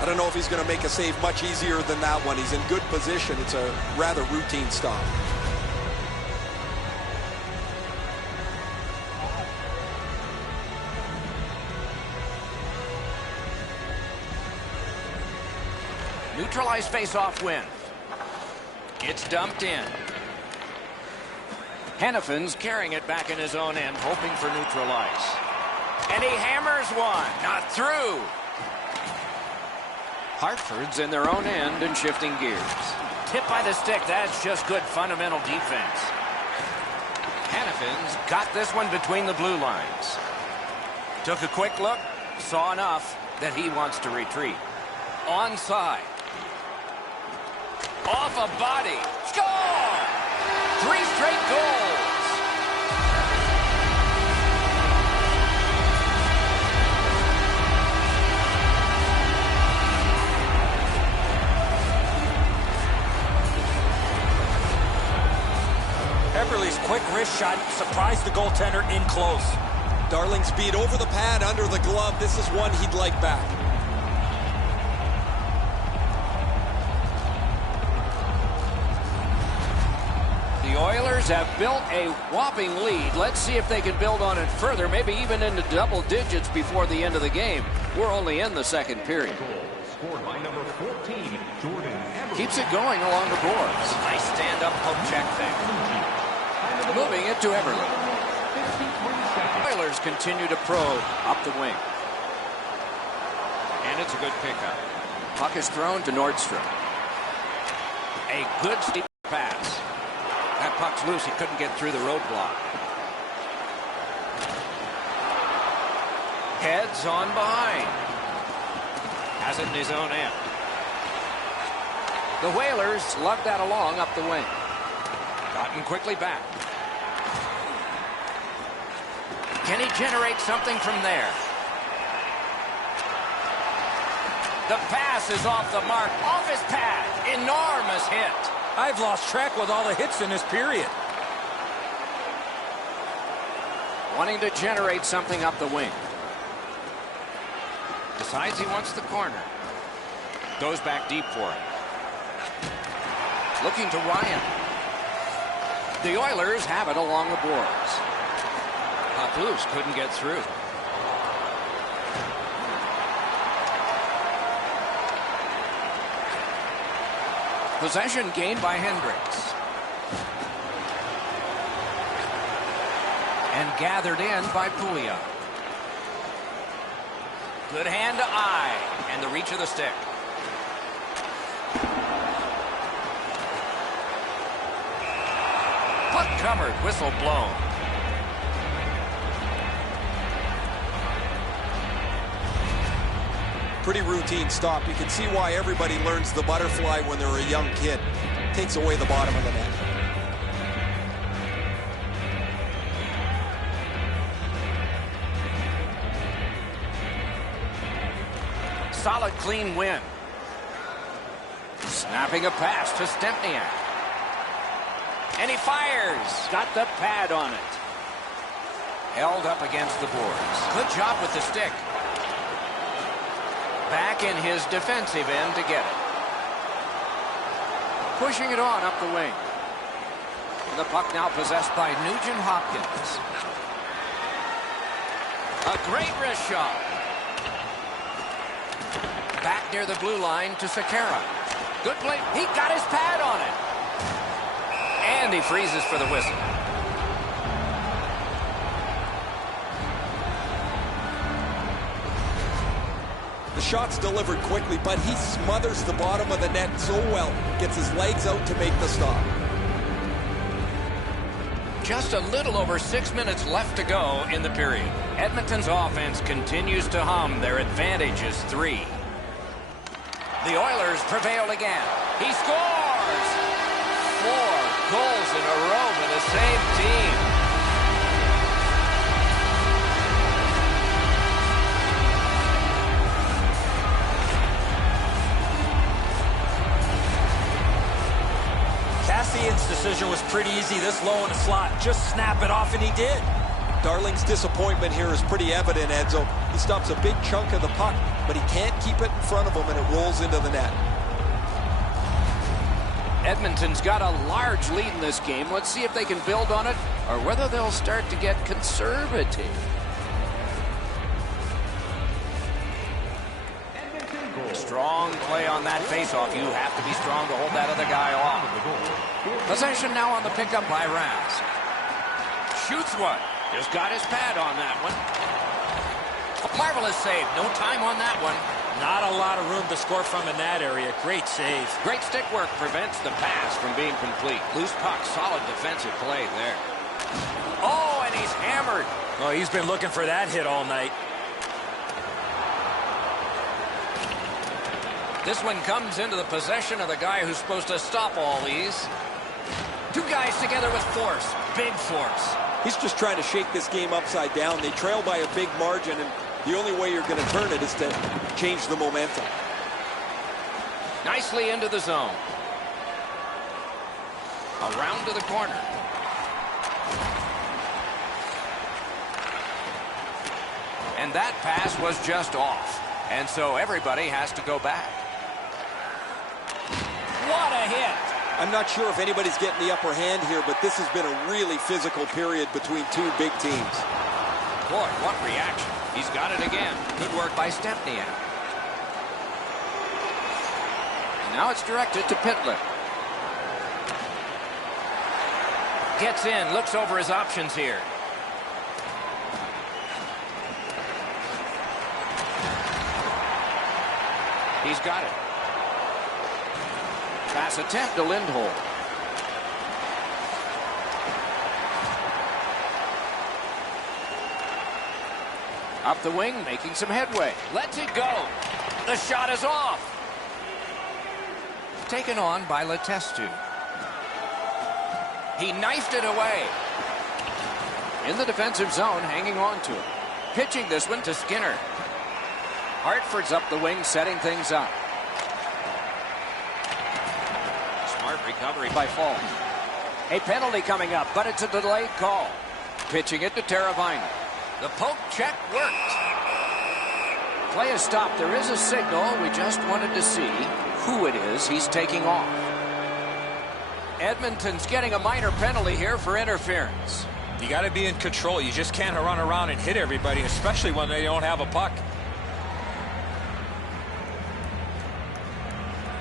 I don't know if he's going to make a save much easier than that one. He's in good position. It's a rather routine stop. Neutralized face-off win. It's dumped in. Hannafin's carrying it back in his own end, hoping for neutral ice. And he hammers one. Not through. Hartford's in their own end and shifting gears. Tip by the stick. That's just good fundamental defense. Hannafin's got this one between the blue lines. Took a quick look. Saw enough that he wants to retreat. Onside. Off a body. Score! 3 straight goals. Eberle's quick wrist shot surprised the goaltender in close. Darling speed over the pad, under the glove. This is one he'd like back. The Oilers have built a whopping lead. Let's see if they can build on it further, maybe even into double digits before the end of the game. We're only in the second period. Scored by number 14, Jordan Eberle. Keeps it going along the boards. Nice stand-up poke check there. Moving it to Eberle. Oilers continue to probe up the wing. And it's a good pickup. Puck is thrown to Nordstrom. A good steep pass. That puck's loose. He couldn't get through the roadblock. Heads on behind. Has it in his own end. The Whalers lug that along up the wing. Gotten quickly back. Can he generate something from there? The pass is off the mark. Off his pad. Enormous hit. I've lost track with all the hits in this period. Wanting to generate something up the wing. Decides he wants the corner. Goes back deep for it. Looking to Ryan. The Oilers have it along the boards. Puck loose, couldn't get through. Possession gained by Hendricks. And gathered in by Puglia. Good hand to eye. And the reach of the stick. Puck covered. Whistle blown. Pretty routine stop. You can see why everybody learns the butterfly when they're a young kid. Takes away the bottom of the net. Solid, clean win. Snapping a pass to Stempniak. And he fires. Got the pad on it. Held up against the boards. Good job with the stick. Back in his defensive end to get it. Pushing it on up the wing. And the puck now possessed by Nugent Hopkins. A great wrist shot. Back near the blue line to Sekera. Good play. He got his pad on it. And he freezes for the whistle. The shot's delivered quickly, but he smothers the bottom of the net so well. Gets his legs out to make the stop. Just a little over 6 minutes left to go in the period. Edmonton's offense continues to hum. Their advantage is 3. The Oilers prevail again. He scores! 4 goals in a row for the same team. Cassian's decision was pretty easy this low in the slot. Just snap it off, and he did. Darling's disappointment here is pretty evident, Edzo. He stops a big chunk of the puck, but he can't keep it in front of him, and it rolls into the net. Edmonton's got a large lead in this game. Let's see if they can build on it or whether they'll start to get conservative. Strong play on that faceoff. You have to be strong to hold that other guy off. Possession now on the pickup by Rask. Shoots one. Just got his pad on that one. A marvelous save. No time on that one. Not a lot of room to score from in that area. Great save. Great stick work prevents the pass from being complete. Loose puck. Solid defensive play there. Oh, and he's hammered. Oh, he's been looking for that hit all night. This one comes into the possession of the guy who's supposed to stop all these. Two guys together with force. Big force. He's just trying to shake this game upside down. They trail by a big margin, and the only way you're going to turn it is to change the momentum. Nicely into the zone. Around to the corner. And that pass was just off. And so everybody has to go back. What a hit! I'm not sure if anybody's getting the upper hand here, but this has been a really physical period between two big teams. Boy, what reaction. He's got it again. Good work by Stempniak. And now it's directed to Pitlick. Gets in, looks over his options here. He's got it. Pass attempt to Lindholm. Up the wing, making some headway. Lets it go. The shot is off. Taken on by Letestu. He knifed it away. In the defensive zone, hanging on to it. Pitching this one to Skinner. Hartford's up the wing, setting things up. Smart recovery by Fall. A penalty coming up, but it's a delayed call. Pitching it to Teravainen. The poke check worked. Play is stopped. There is a signal. We just wanted to see who it is he's taking off. Edmonton's getting a minor penalty here for interference. You got to be in control. You just can't run around and hit everybody, especially when they don't have a puck.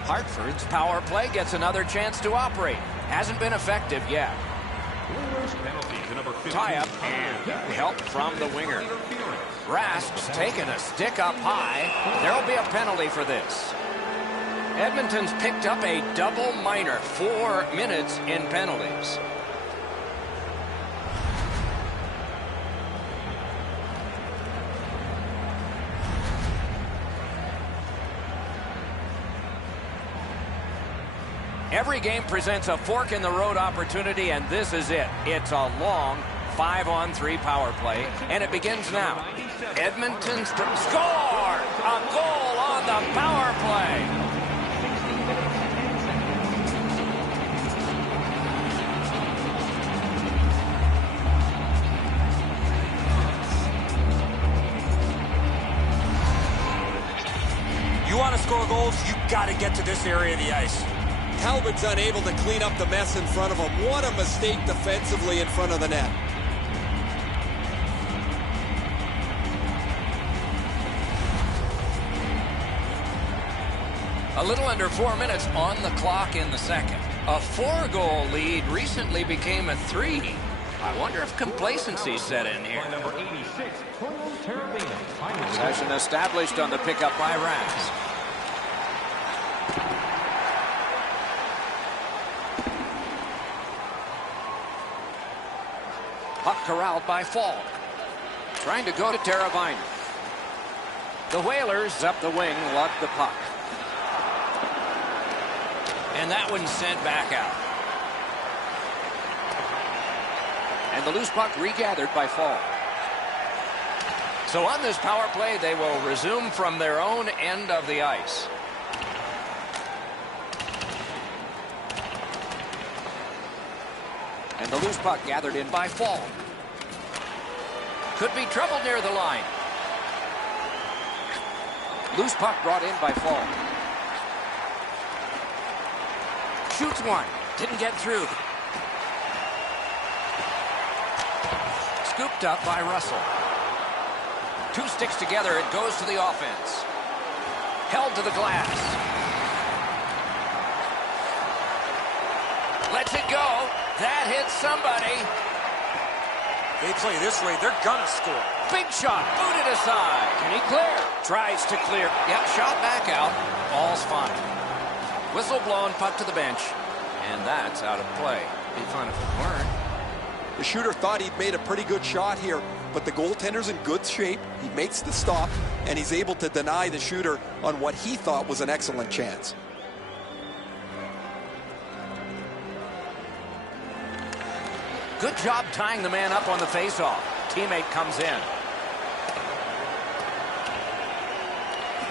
Hartford's power play gets another chance to operate. Hasn't been effective yet. Tie-up and help from the winger. Rask's taking a stick up high. There'll be a penalty for this. Edmonton's picked up a double minor. 4 minutes in penalties. Every game presents a fork-in-the-road opportunity, and this is it. It's a long 5-on-3 power play, and it begins now. Edmonton's score! A goal on the power play! You want to score goals, you got to get to this area of the ice. Talbot's unable to clean up the mess in front of him. What a mistake defensively in front of the net. A little under 4 minutes on the clock in the second. A 4-goal lead recently became a 3. I wonder if complacency set in here. Possession established on the pickup by Rask. Puck corralled by Falk. Trying to go to Teravainen. The Whalers up the wing luck the puck. And that one's sent back out. And the loose puck regathered by Falk. So on this power play, they will resume from their own end of the ice. And the loose puck gathered in by Falk. Could be trouble near the line. Loose puck brought in by Falk. Shoots one. Didn't get through. Scooped up by Russell. 2 sticks together. It goes to the offense. Held to the glass. Lets it go. That hits somebody. They play this way, they're gonna score. Big shot. Booted aside. Can he clear? Tries to clear. Yep, shot back out. All's fine. Whistle blown, puck to the bench. And that's out of play. Be fun if it weren't. The shooter thought he'd made a pretty good shot here, but the goaltender's in good shape. He makes the stop, and he's able to deny the shooter on what he thought was an excellent chance. Good job tying the man up on the faceoff. Teammate comes in.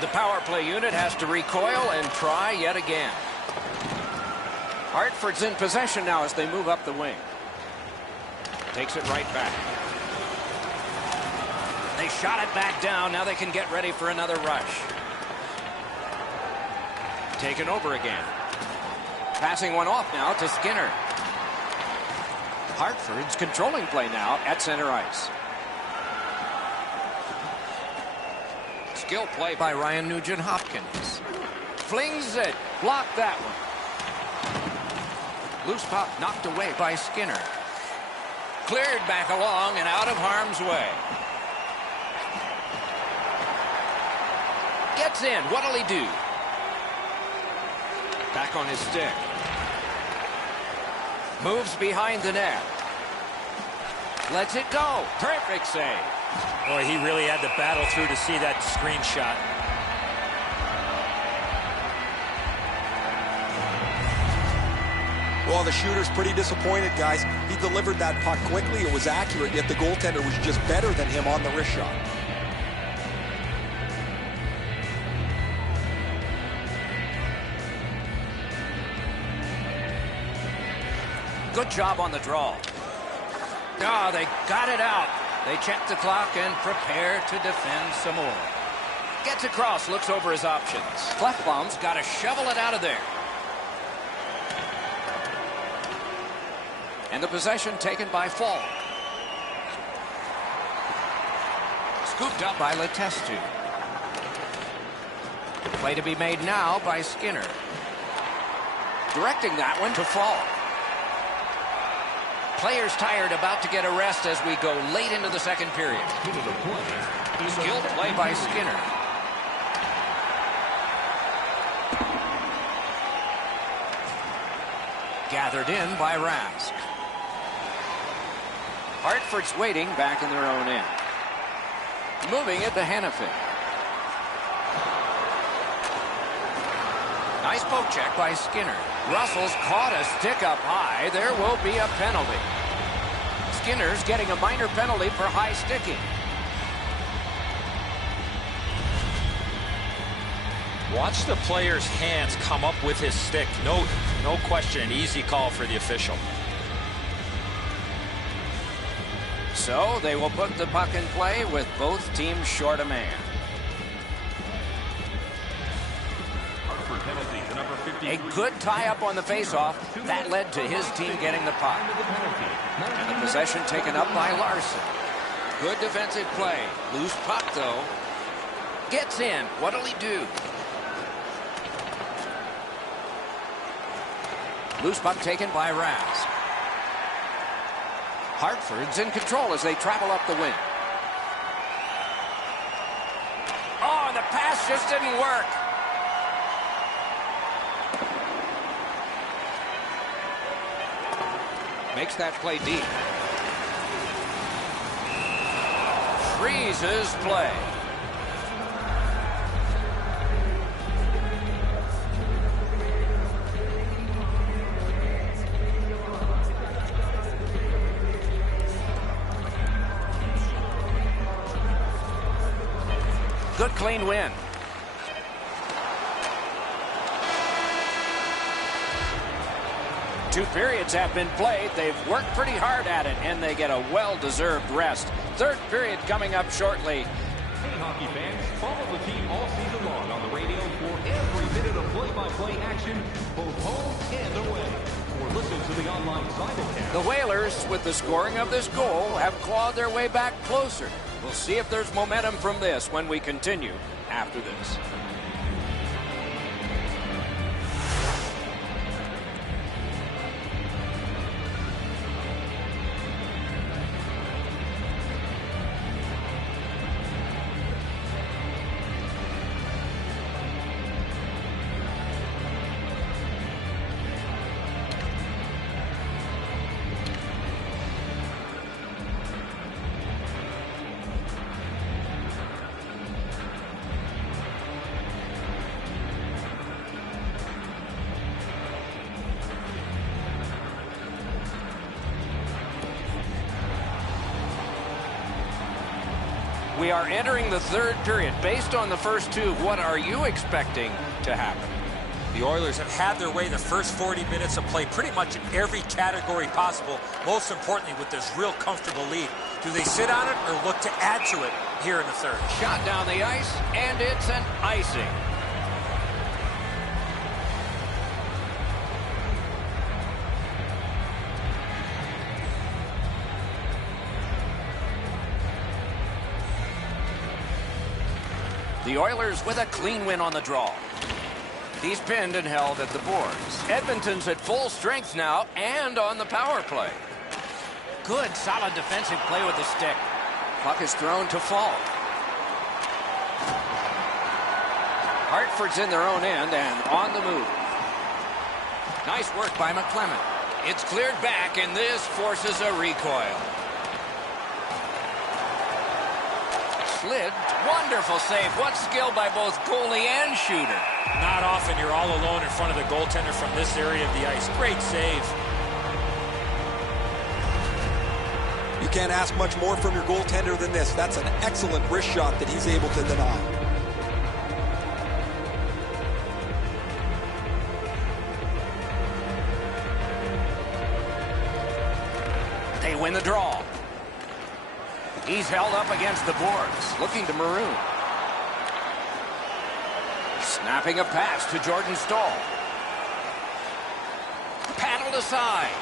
The power play unit has to recoil and try yet again. Hartford's in possession now as they move up the wing. Takes it right back. They shot it back down. Now they can get ready for another rush. Taken over again. Passing one off now to Skinner. Hartford's controlling play now at center ice. Skill play by Ryan Nugent-Hopkins. Flings it. Blocked that one. Loose puck knocked away by Skinner. Cleared back along and out of harm's way. Gets in. What'll he do? Back on his stick. Moves behind the net. Lets it go. Perfect save. Boy, he really had to battle through to see that screenshot. Well, the shooter's pretty disappointed, guys. He delivered that puck quickly. It was accurate, yet the goaltender was just better than him on the wrist shot. Good job on the draw. Oh, they got it out. They check the clock and prepare to defend some more. Gets across, looks over his options. Clefbaum's got to shovel it out of there. And the possession taken by Falk. Scooped up by Letestu. Play to be made now by Skinner. directing that one to fall. Players tired, about to get a rest as we go late into the second period. Skilled play by Skinner. Gathered in by Rask. Hartford's waiting back in their own end. Moving it to Hannafin. Nice poke check by Skinner. Russell's caught a stick up high. There will be a penalty. Skinner's getting a minor penalty for high sticking. Watch the player's hands come up with his stick. No question, an easy call for the official. So they will put the puck in play with both teams short a man. A good tie-up on the face-off. That led to his team getting the puck. And the possession taken up by Larson. Good defensive play. Loose puck, though. Gets in. What'll he do? Loose puck taken by Rask. Hartford's in control as they travel up the wing. Oh, and the pass just didn't work. Makes that play deep. Freezes play. Good clean win. Two periods have been played. They've worked pretty hard at it, and they get a well-deserved rest. Third period coming up shortly. Hey, hockey fans, follow the team all season long on the radio for every minute of play-by-play action, both home and away. Or listen to the online simulcast. The Whalers, with the scoring of this goal, have clawed their way back closer. We'll see if there's momentum from this when we continue after this. We are entering the third period. Based on the first two, what are you expecting to happen? The Oilers have had their way the first 40 minutes of play pretty much in every category possible, most importantly with this real comfortable lead. Do they sit on it or look to add to it here in the third? Shot down the ice, and it's an icing. The Oilers with a clean win on the draw. He's pinned and held at the boards. Edmonton's at full strength now and on the power play. Good, solid defensive play with the stick. Puck is thrown to fall. Hartford's in their own end and on the move. Nice work by McClement. It's cleared back, and this forces a recoil. Slid. Wonderful save. What skill by both goalie and shooter. Not often you're all alone in front of the goaltender from this area of the ice. Great save. You can't ask much more from your goaltender than this. That's an excellent wrist shot that he's able to deny. They win the draw. He's held up against the boards, looking to maroon. Snapping a pass to Jordan Staal. Paddled aside.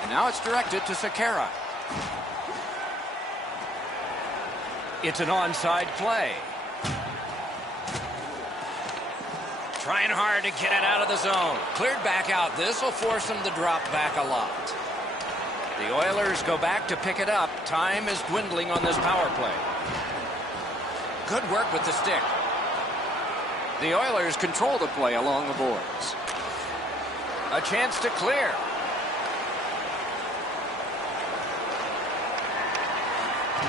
And now it's directed to Sekera. It's an onside play. Trying hard to get it out of the zone. Cleared back out. This will force them to drop back a lot. The Oilers go back to pick it up. Time is dwindling on this power play. Good work with the stick. The Oilers control the play along the boards. A chance to clear.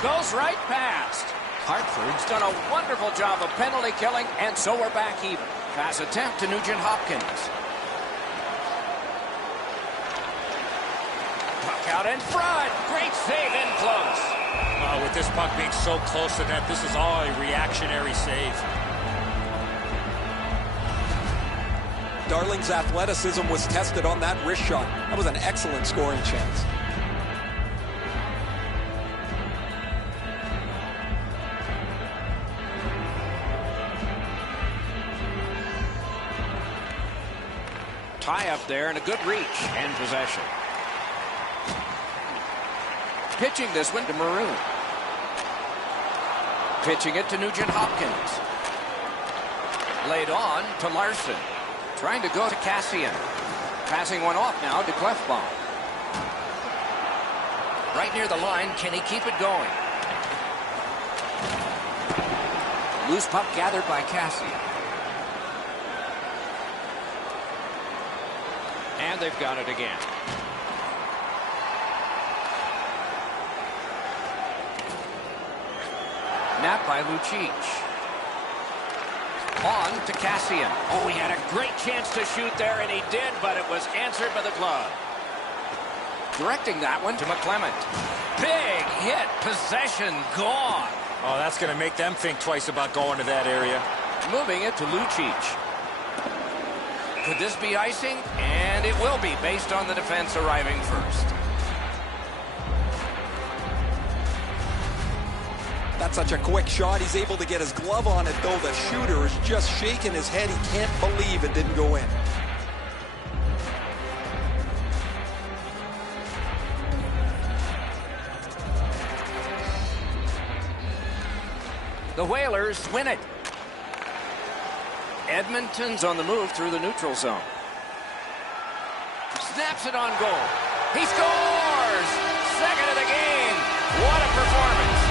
Goes right past. Hartford's done a wonderful job of penalty killing, and so we're back even. Pass attempt to Nugent Hopkins. Puck out in front. Great save in close. With this puck being so close to net, this is all a reactionary save. Darling's athleticism was tested on that wrist shot. That was an excellent scoring chance. Tie up there and a good reach and possession. Pitching this one to Maroon. Pitching it to Nugent Hopkins. Laid on to Larson. Trying to go to Cassian. Passing one off now to Clefbaum. Right near the line. Can he keep it going? Loose puck gathered by Cassian. And they've got it again. Nap by Lucic. On to Cassian. Oh, he had a great chance to shoot there, and he did, but it was answered by the glove. Directing that one to McClement. Big hit. Possession gone. Oh, that's going to make them think twice about going to that area. Moving it to Lucic. Could this be icing? And it will be, based on the defense arriving first. That's such a quick shot. He's able to get his glove on it, though. The shooter is just shaking his head. He can't believe it didn't go in. The Whalers win it. Edmonton's on the move through the neutral zone. Snaps it on goal. He scores! Second of the game. What a performance.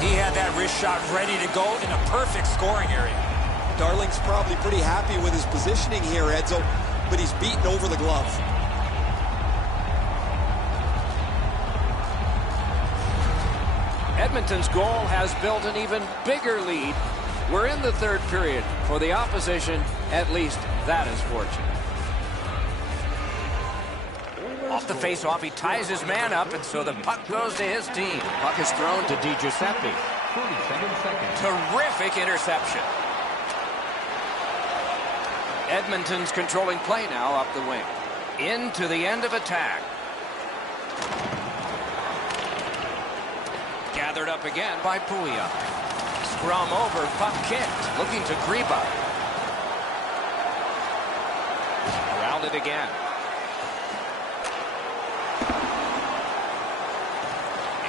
He had that wrist shot ready to go in a perfect scoring area. Darling's probably pretty happy with his positioning here, Edzo, but he's beaten over the glove. Edmonton's goal has built an even bigger lead. We're in the third period. For the opposition, at least that is fortunate. Off the face-off, he ties his man up, and so the puck goes to his team. Puck is thrown to Di Giuseppe. 37 seconds. Terrific interception. Edmonton's controlling play now up the wing. Into the end of attack. Gathered up again by Puya. Scrum over, puck kicked. Looking to Greba. Around it again.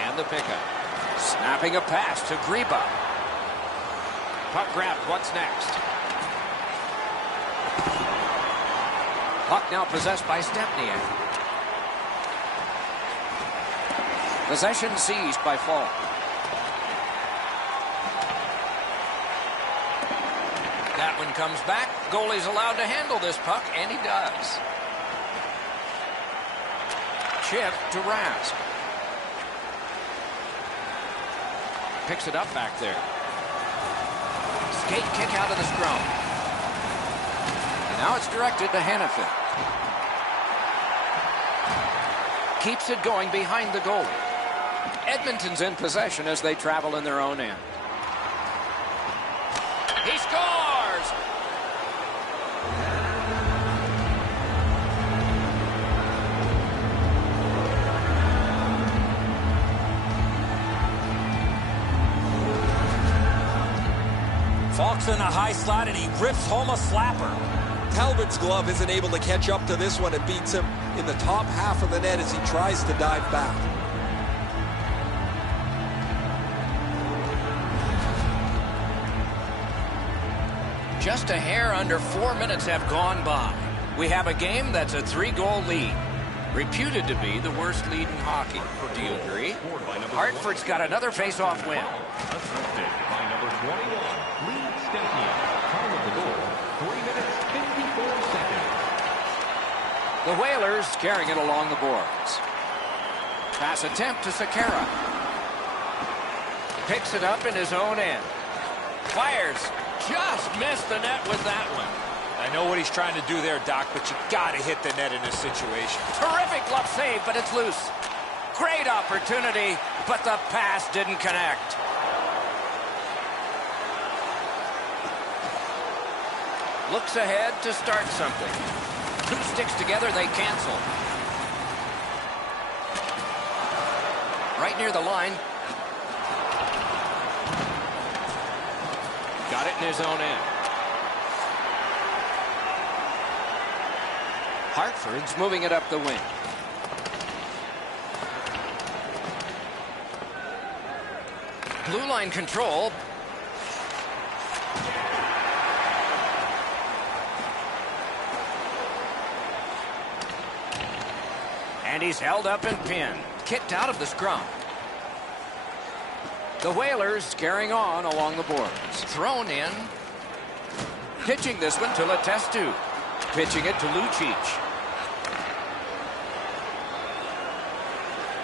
And the pickup. Snapping a pass to Greba. Puck grabbed. What's next? Puck now possessed by Stepniak. Possession seized by Fall. That one comes back. Goalie's allowed to handle this puck, and he does. Chip to Rask. Picks it up back there. Skate kick out of the scrum. And now it's directed to Hanifin. Keeps it going behind the goal. Edmonton's in possession as they travel in their own end. He scores! Falk's in the high slot, and he rips home a slapper. Talbot's glove isn't able to catch up to this one. It beats him in the top half of the net as he tries to dive back. Just a hair under 4 minutes have gone by. We have a game that's a 3-goal lead. Reputed to be the worst lead in hockey. Do you agree? Hartford's got another face-off win. Assisted by number 21, Lee Stempniak. Time of the goal, 3 minutes, 54 seconds. The Whalers carrying it along the boards. Pass attempt to Sekera. Picks it up in his own end. Fires. Just missed the net with that one. I know what he's trying to do there, Doc, but you got to hit the net in this situation. Terrific glove save, but it's loose. Great opportunity, but the pass didn't connect. Looks ahead to start something. Two sticks together, they cancel. Right near the line. Got it in his own end. Hartford's moving it up the wing. Blue line control. And he's held up and pinned. Kicked out of the scrum. The Whalers carrying on along the boards. Thrown in. Pitching this one to Letestu. Pitching it to Lucic.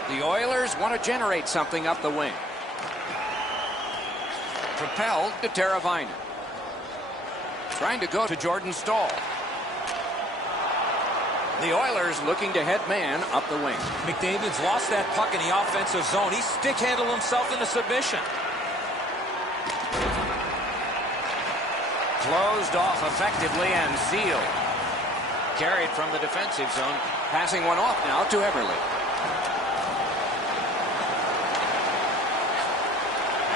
The Oilers want to generate something up the wing. Propelled to Teravainen. Trying to go to Jordan Staal. The Oilers looking to head man up the wing. McDavid's lost that puck in the offensive zone. He stick-handled himself into submission. Closed off effectively and sealed. Carried from the defensive zone. Passing one off now to Eberle.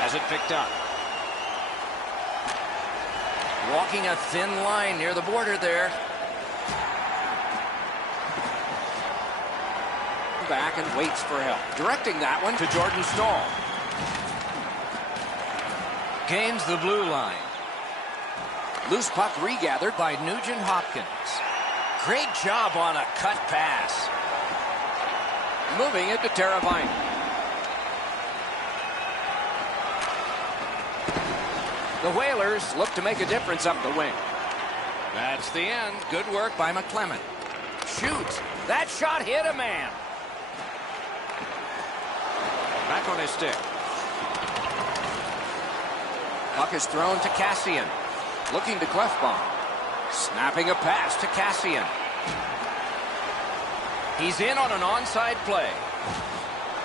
Has it picked up. Walking a thin line near the border there. Back and waits for help. Directing that one to Jordan Staal. Gains the blue line. Loose puck regathered by Nugent Hopkins. Great job on a cut pass. Moving it to Teravainen. The Whalers look to make a difference up the wing. That's the end. Good work by McClement. Shoots. That shot hit a man. Back on his stick. Puck is thrown to Cassian. Looking to Clefbaum. Snapping a pass to Cassian. He's in on an onside play.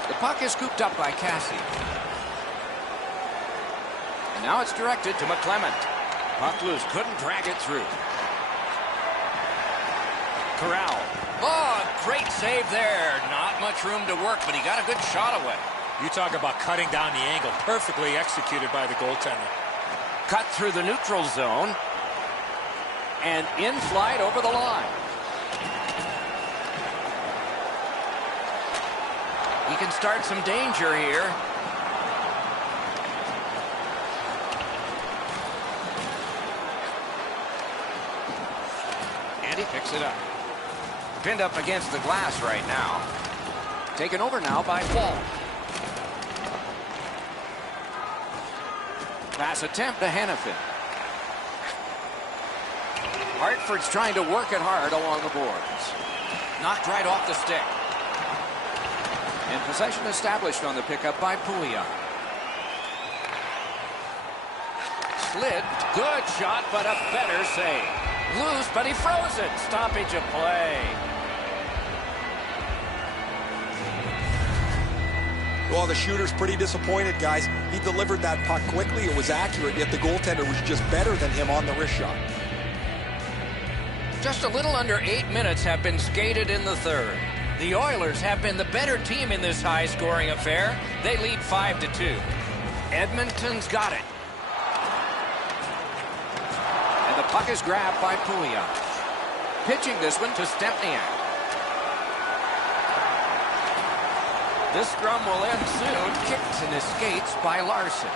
The puck is scooped up by Cassian. And now it's directed to McClement. Puck loose. Couldn't drag it through. Corral. Oh, great save there. Not much room to work, but he got a good shot away. You talk about cutting down the angle. Perfectly executed by the goaltender. Cut through the neutral zone. And in flight over the line. He can start some danger here. And he picks it up. Pinned up against the glass right now. Taken over now by Wall. Pass attempt to Hannafin. Hartford's trying to work it hard along the boards. Knocked right off the stick. And possession established on the pickup by Pouliot. Slid. Good shot, but a better save. Loose, but he froze it. Stoppage of play. Well, the shooter's pretty disappointed, guys. He delivered that puck quickly. It was accurate, yet the goaltender was just better than him on the wrist shot. Just a little under 8 minutes have been skated in the third. The Oilers have been the better team in this high-scoring affair. They lead 5-2. Edmonton's got it. And the puck is grabbed by Pouliot. Pitching this one to Stempniak. This scrum will end soon. Kicked and escapes by Larson.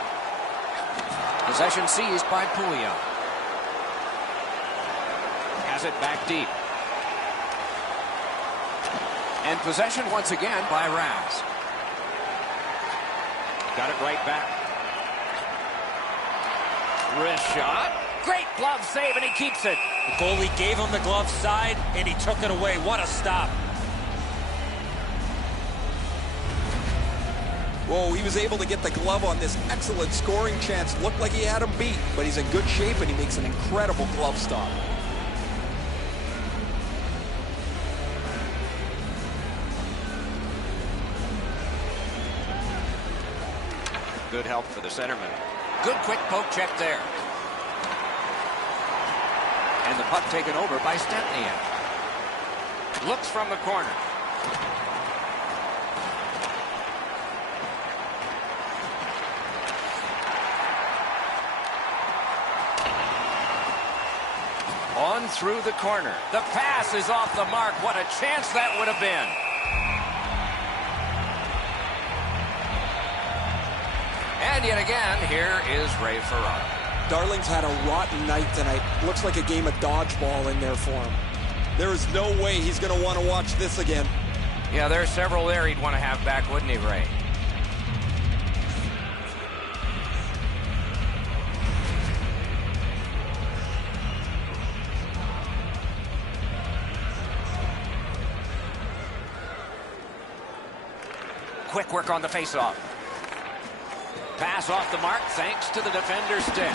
Possession seized by Pouliot. Has it back deep. And possession once again by Raz. Got it right back. Wrist shot. Great glove save, and he keeps it. The goalie gave him the glove side, and he took it away. What a stop. Whoa, he was able to get the glove on this excellent scoring chance. Looked like he had him beat, but he's in good shape, and he makes an incredible glove stop. Good help for the centerman. Good quick poke check there. And the puck taken over by Stempniak. Looks from the corner. On through the corner. The pass is off the mark. What a chance that would have been. And yet again, here is Ray Ferraro. Darling's had a rotten night tonight. Looks like a game of dodgeball in there for him. There is no way he's going to want to watch this again. Yeah, there are several there he'd want to have back, wouldn't he, Ray? Quick work on the faceoff. Pass off the mark thanks to the defender's stick.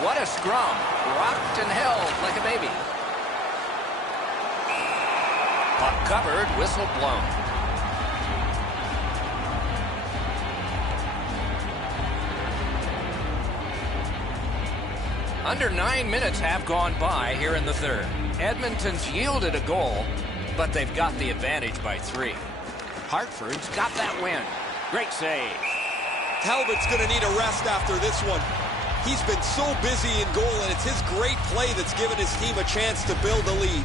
What a scrum. Rocked and held like a baby. Puck covered, whistle blown. Under 9 minutes have gone by here in the third. Edmonton's yielded a goal, but they've got the advantage by 3. Hartford's got that win. Great save. Talbot's going to need a rest after this one. He's been so busy in goal, and it's his great play that's given his team a chance to build a lead.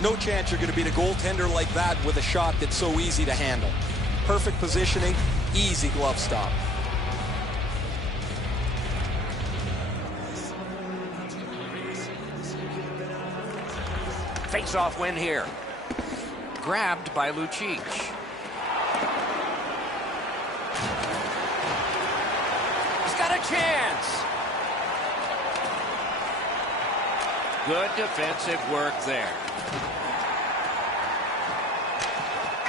No chance you're going to beat a goaltender like that with a shot that's so easy to handle. Perfect positioning, easy glove stop. Face-off win here. Grabbed by Lucic. Got a chance. Good defensive work there.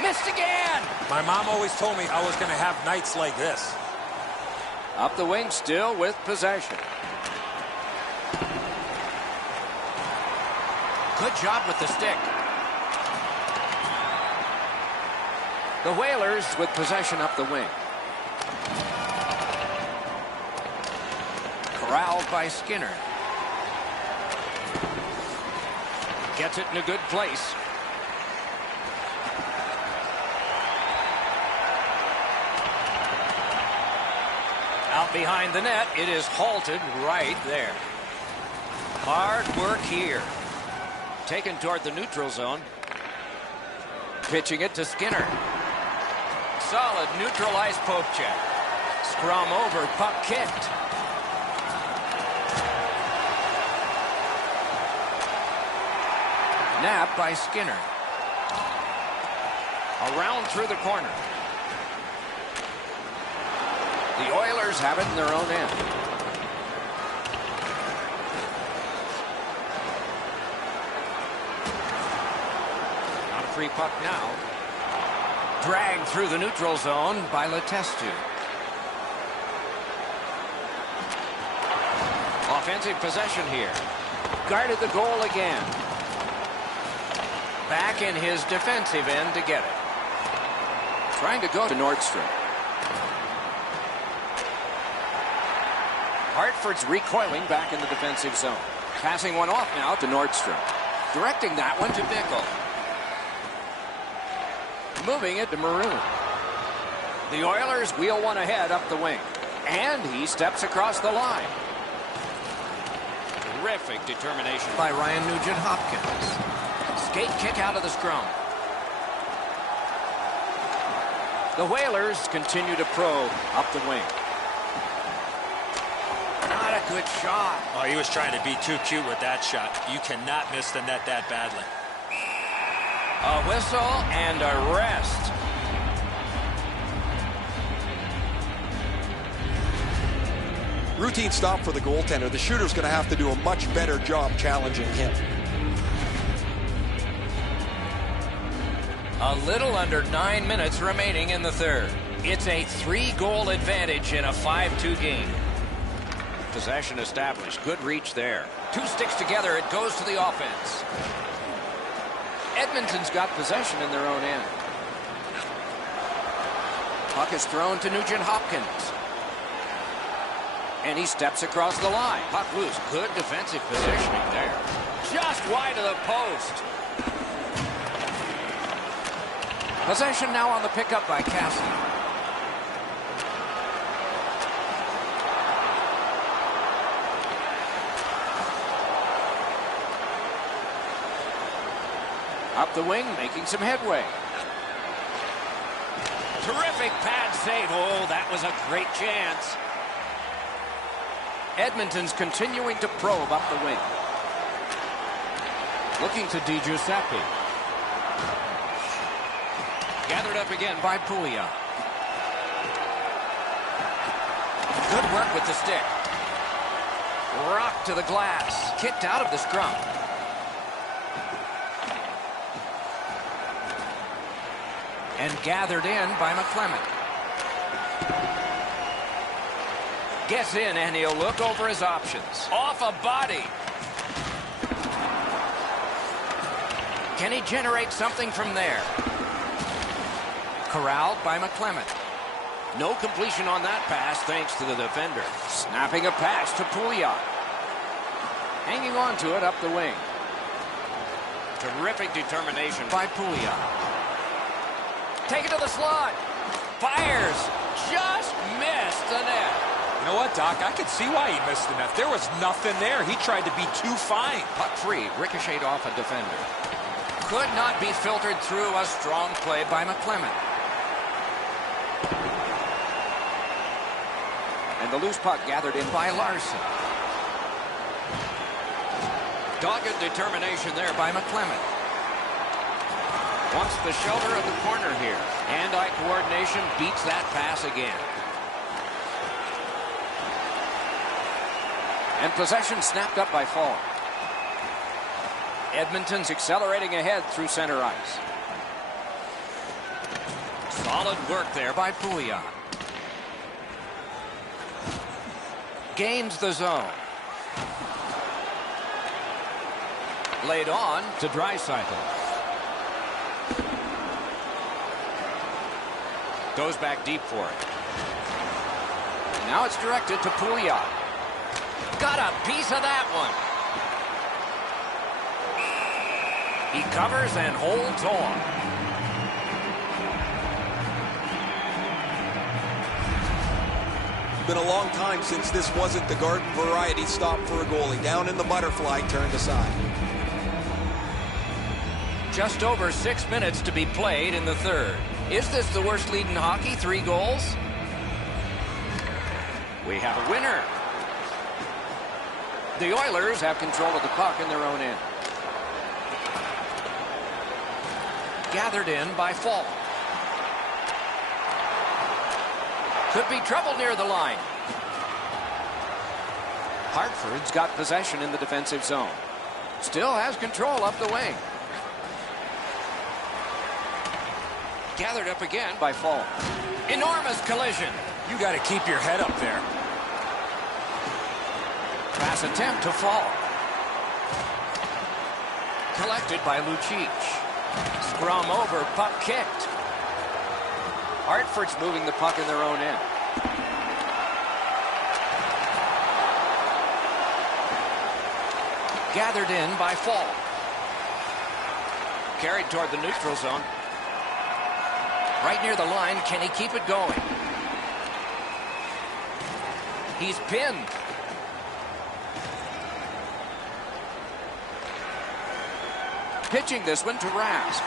Missed again. My mom always told me I was going to have nights like this. Up the wing still with possession. Good job with the stick. The Whalers with possession up the wing. Corralled by Skinner. Gets it in a good place. Out behind the net, it is halted right there. Hard work here. Taken toward the neutral zone. Pitching it to Skinner. Solid neutralized poke check. Scrum over, puck kicked. Nap by Skinner. Around through the corner. The Oilers have it in their own end. On a free puck now. Dragged through the neutral zone by Letestu. Offensive possession here. Guarded the goal again. Back in his defensive end to get it. Trying to go to Nordstrom. Hartford's recoiling back in the defensive zone. Passing one off now to Nordstrom. Directing that one to Bickle. Moving it to Maroon. The Oilers wheel one ahead up the wing. And he steps across the line. Terrific determination by Ryan Nugent-Hopkins. Skate kick out of the scrum. The Whalers continue to probe up the wing. Not a good shot. Oh, he was trying to be too cute with that shot. You cannot miss the net that badly. A whistle and a rest. Routine stop for the goaltender. The shooter's going to have to do a much better job challenging him. A little under 9 minutes remaining in the third. It's a 3-goal advantage in a 5-2 game. Possession established. Good reach there. 2 sticks together. It goes to the offense. Edmonton's got possession in their own end. Puck is thrown to Nugent-Hopkins. And he steps across the line. Puck loose. Good defensive positioning there. Just wide of the post. Possession now on the pickup by Cassidy. Up the wing, making some headway. Terrific pad save. Oh, that was a great chance. Edmonton's continuing to probe up the wing. Looking to Di Giuseppe. Gathered up again by Pouliot. Good work with the stick. Rocked to the glass. Kicked out of the scrum. And gathered in by McClement. Gets in and he'll look over his options. Off a body. Can he generate something from there? Corralled by McClement. No completion on that pass thanks to the defender. Snapping a pass to Pouliot. Hanging on to it up the wing. Terrific determination by Pouliot. Take it to the slot. Fires. Just missed the net. You know what, Doc? I could see why he missed the net. There was nothing there. He tried to be too fine. Puck free. Ricocheted off a defender. Could not be filtered through. A strong play by McClement. And the loose puck gathered in by Larson. Dogged determination there by McClement. Wants the shelter of the corner here. Hand-eye coordination beats that pass again. And possession snapped up by Fall. Edmonton's accelerating ahead through center ice. Solid work there by Pouliot. Gains the zone. Laid on to Draisaitl. Goes back deep for it. Now it's directed to Pouliot. Got a piece of that one. He covers and holds on. Been a long time since this wasn't the garden variety stop for a goalie. Down in the butterfly, turned aside. Just over 6 minutes to be played in the third. Is this the worst lead in hockey? 3 goals? We have a winner. The Oilers have control of the puck in their own end. Gathered in by Fall. Could be trouble near the line. Hartford's got possession in the defensive zone. Still has control up the wing. Gathered up again by Fall. Enormous collision. You got to keep your head up there. Pass attempt to Fall. Collected by Lucic. Scrum over, puck kicked. Hartford's moving the puck in their own end. Gathered in by Fall. Carried toward the neutral zone. Right near the line, can he keep it going? He's pinned. Pitching this one to Rask.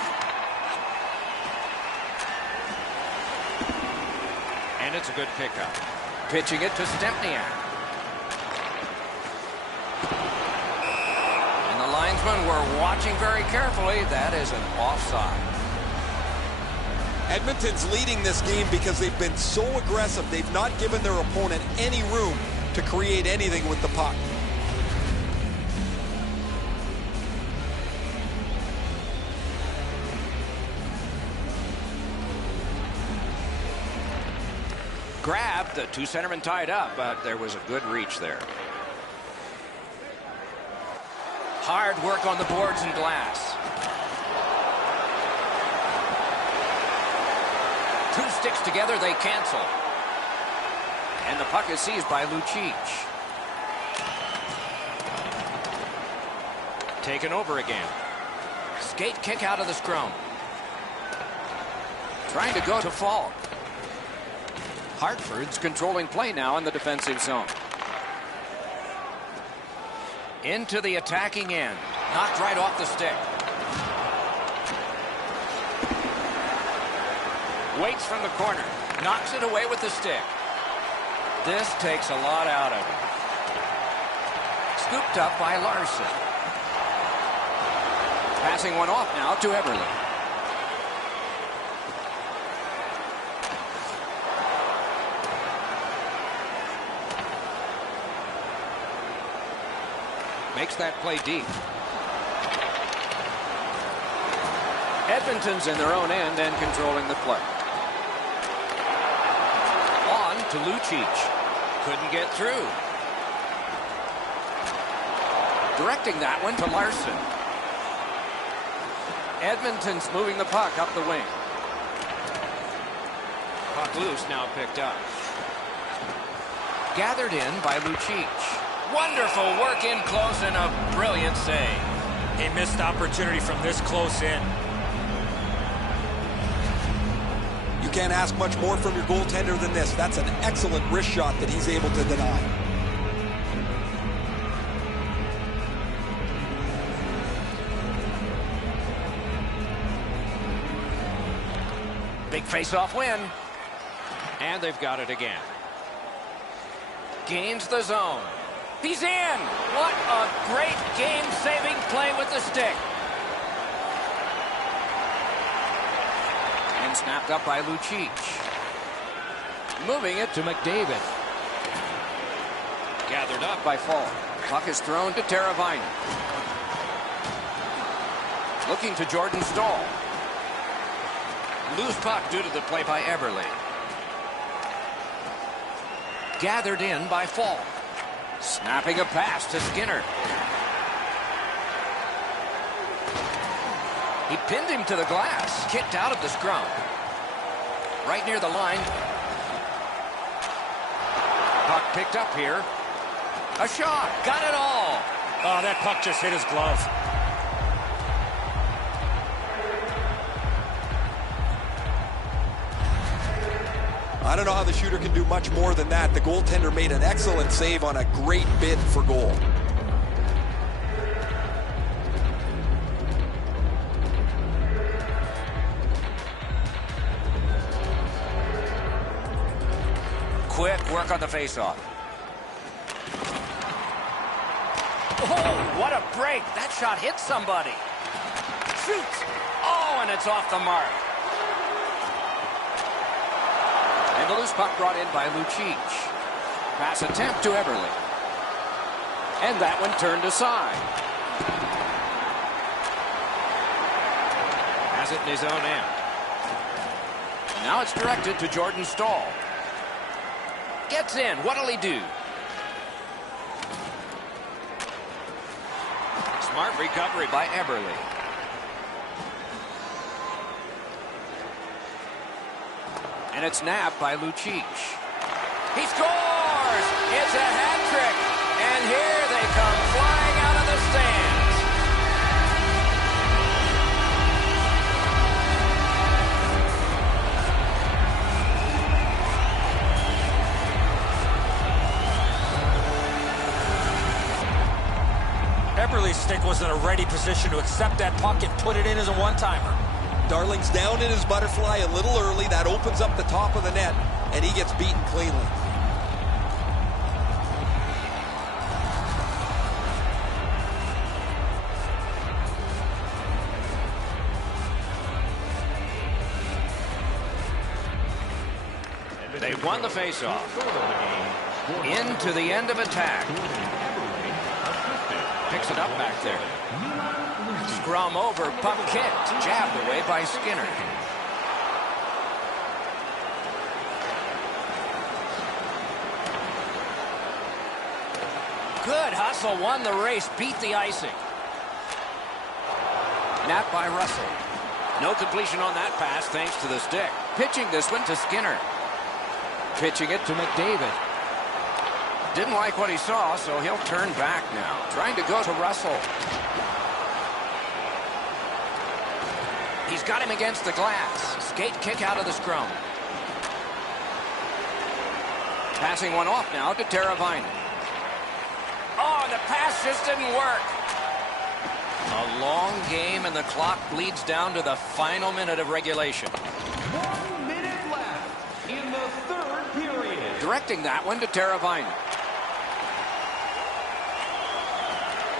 And it's a good pickup. Pitching it to Stempniak. And the linesmen were watching very carefully. That is an offside. Edmonton's leading this game because they've been so aggressive. They've not given their opponent any room to create anything with the puck. Grabbed, the two centermen tied up, but there was a good reach there. Hard work on the boards and glass. Two sticks together, they cancel. And the puck is seized by Lucic. Taken over again. Skate kick out of the scrum. Trying to go to Falk. Hartford's controlling play now in the defensive zone. Into the attacking end. Knocked right off the stick. Waits from the corner. Knocks it away with the stick. This takes a lot out of it. Scooped up by Larson. Passing one off now to Eberle. Makes that play deep. Edmonton's in their own end and controlling the play. On to Lucic. Couldn't get through. Directing that one to Larson. Edmonton's moving the puck up the wing. Puck loose, now picked up. Gathered in by Lucic. Wonderful work in close and a brilliant save. He missed opportunity from this close in. You can't ask much more from your goaltender than this. That's an excellent wrist shot that he's able to deny. Big face-off win. And they've got it again. Gains the zone. He's in! What a great game-saving play with the stick. And snapped up by Lucic. Moving it to McDavid. Gathered up by Falk. Puck is thrown to Teravainen. Looking to Jordan Staal. Loose puck due to the play by Eberle. Gathered in by Falk. Snapping a pass to Skinner. He pinned him to the glass. Kicked out of the scrum. Right near the line. Puck picked up here. A shot. Got it all. Oh, that puck just hit his glove. I don't know how the shooter can do much more than that. The goaltender made an excellent save on a great bid for goal. Quick work on the faceoff. Oh, what a break. That shot hit somebody. Shoots. Oh, and it's off the mark. And the loose puck brought in by Lucic. Pass attempt to Eberle. And that one turned aside. Has it in his own end. Now it's directed to Jordan Staal. Gets in. What'll he do? Smart recovery by Eberle. And it's nabbed by Lucic. He scores! It's a hat trick. And here they come flying out of the stands. Eberle's stick was in a ready position to accept that puck and put it in as a one-timer. Darling's down in his butterfly a little early. That opens up the top of the net, and he gets beaten cleanly. They've won the faceoff. Into the end of attack. Picks it up back there. Scrum over, puck kicked, jabbed away by Skinner. Good hustle, won the race, beat the icing. Napped by Russell. No completion on that pass thanks to the stick. Pitching this one to Skinner. Pitching it to McDavid. Didn't like what he saw, so he'll turn back now. Trying to go to Russell. He's got him against the glass. Skate kick out of the scrum. Passing one off now to Teravainen. Oh, the pass just didn't work. A long game, and the clock bleeds down to the final minute of regulation. 1 minute left in the third period. Directing that one to Teravainen.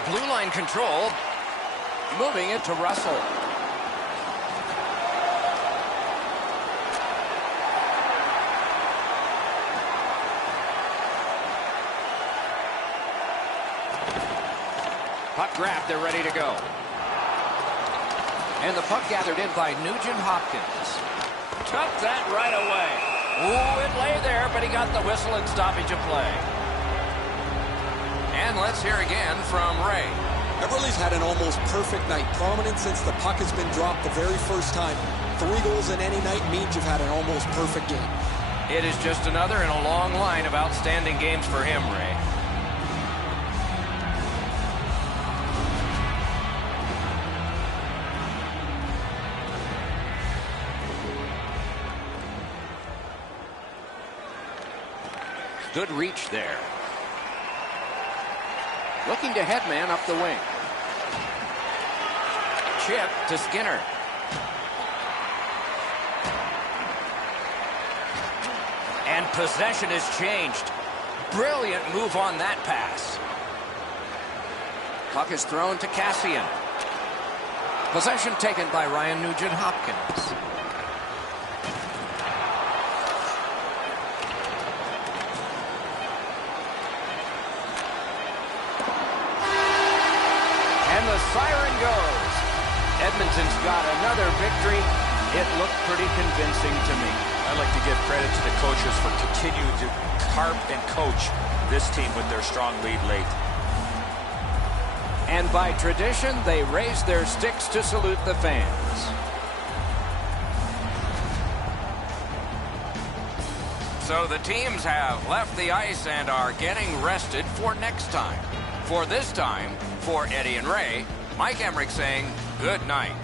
Blue line control. Moving it to Russell. Puck grabbed, they're ready to go. And the puck gathered in by Nugent Hopkins. Took that right away. Ooh, it lay there, but he got the whistle and stoppage of play. And let's hear again from Ray. Everly's had an almost perfect night. Prominent since the puck has been dropped the very first time. 3 goals in any night means you've had an almost perfect game. It is just another in a long line of outstanding games for him, Ray. Good reach there. Looking to headman up the wing. Chip to Skinner. And possession has changed. Brilliant move on that pass. Puck is thrown to Cassian. Possession taken by Ryan Nugent-Hopkins. The siren goes. Edmonton's got another victory. It looked pretty convincing to me. I'd like to give credit to the coaches for continuing to carp and coach this team with their strong lead late. And by tradition, they raise their sticks to salute the fans. So the teams have left the ice and are getting rested for next time. For this time, for Eddie and Ray, Mike Emmerich saying good night.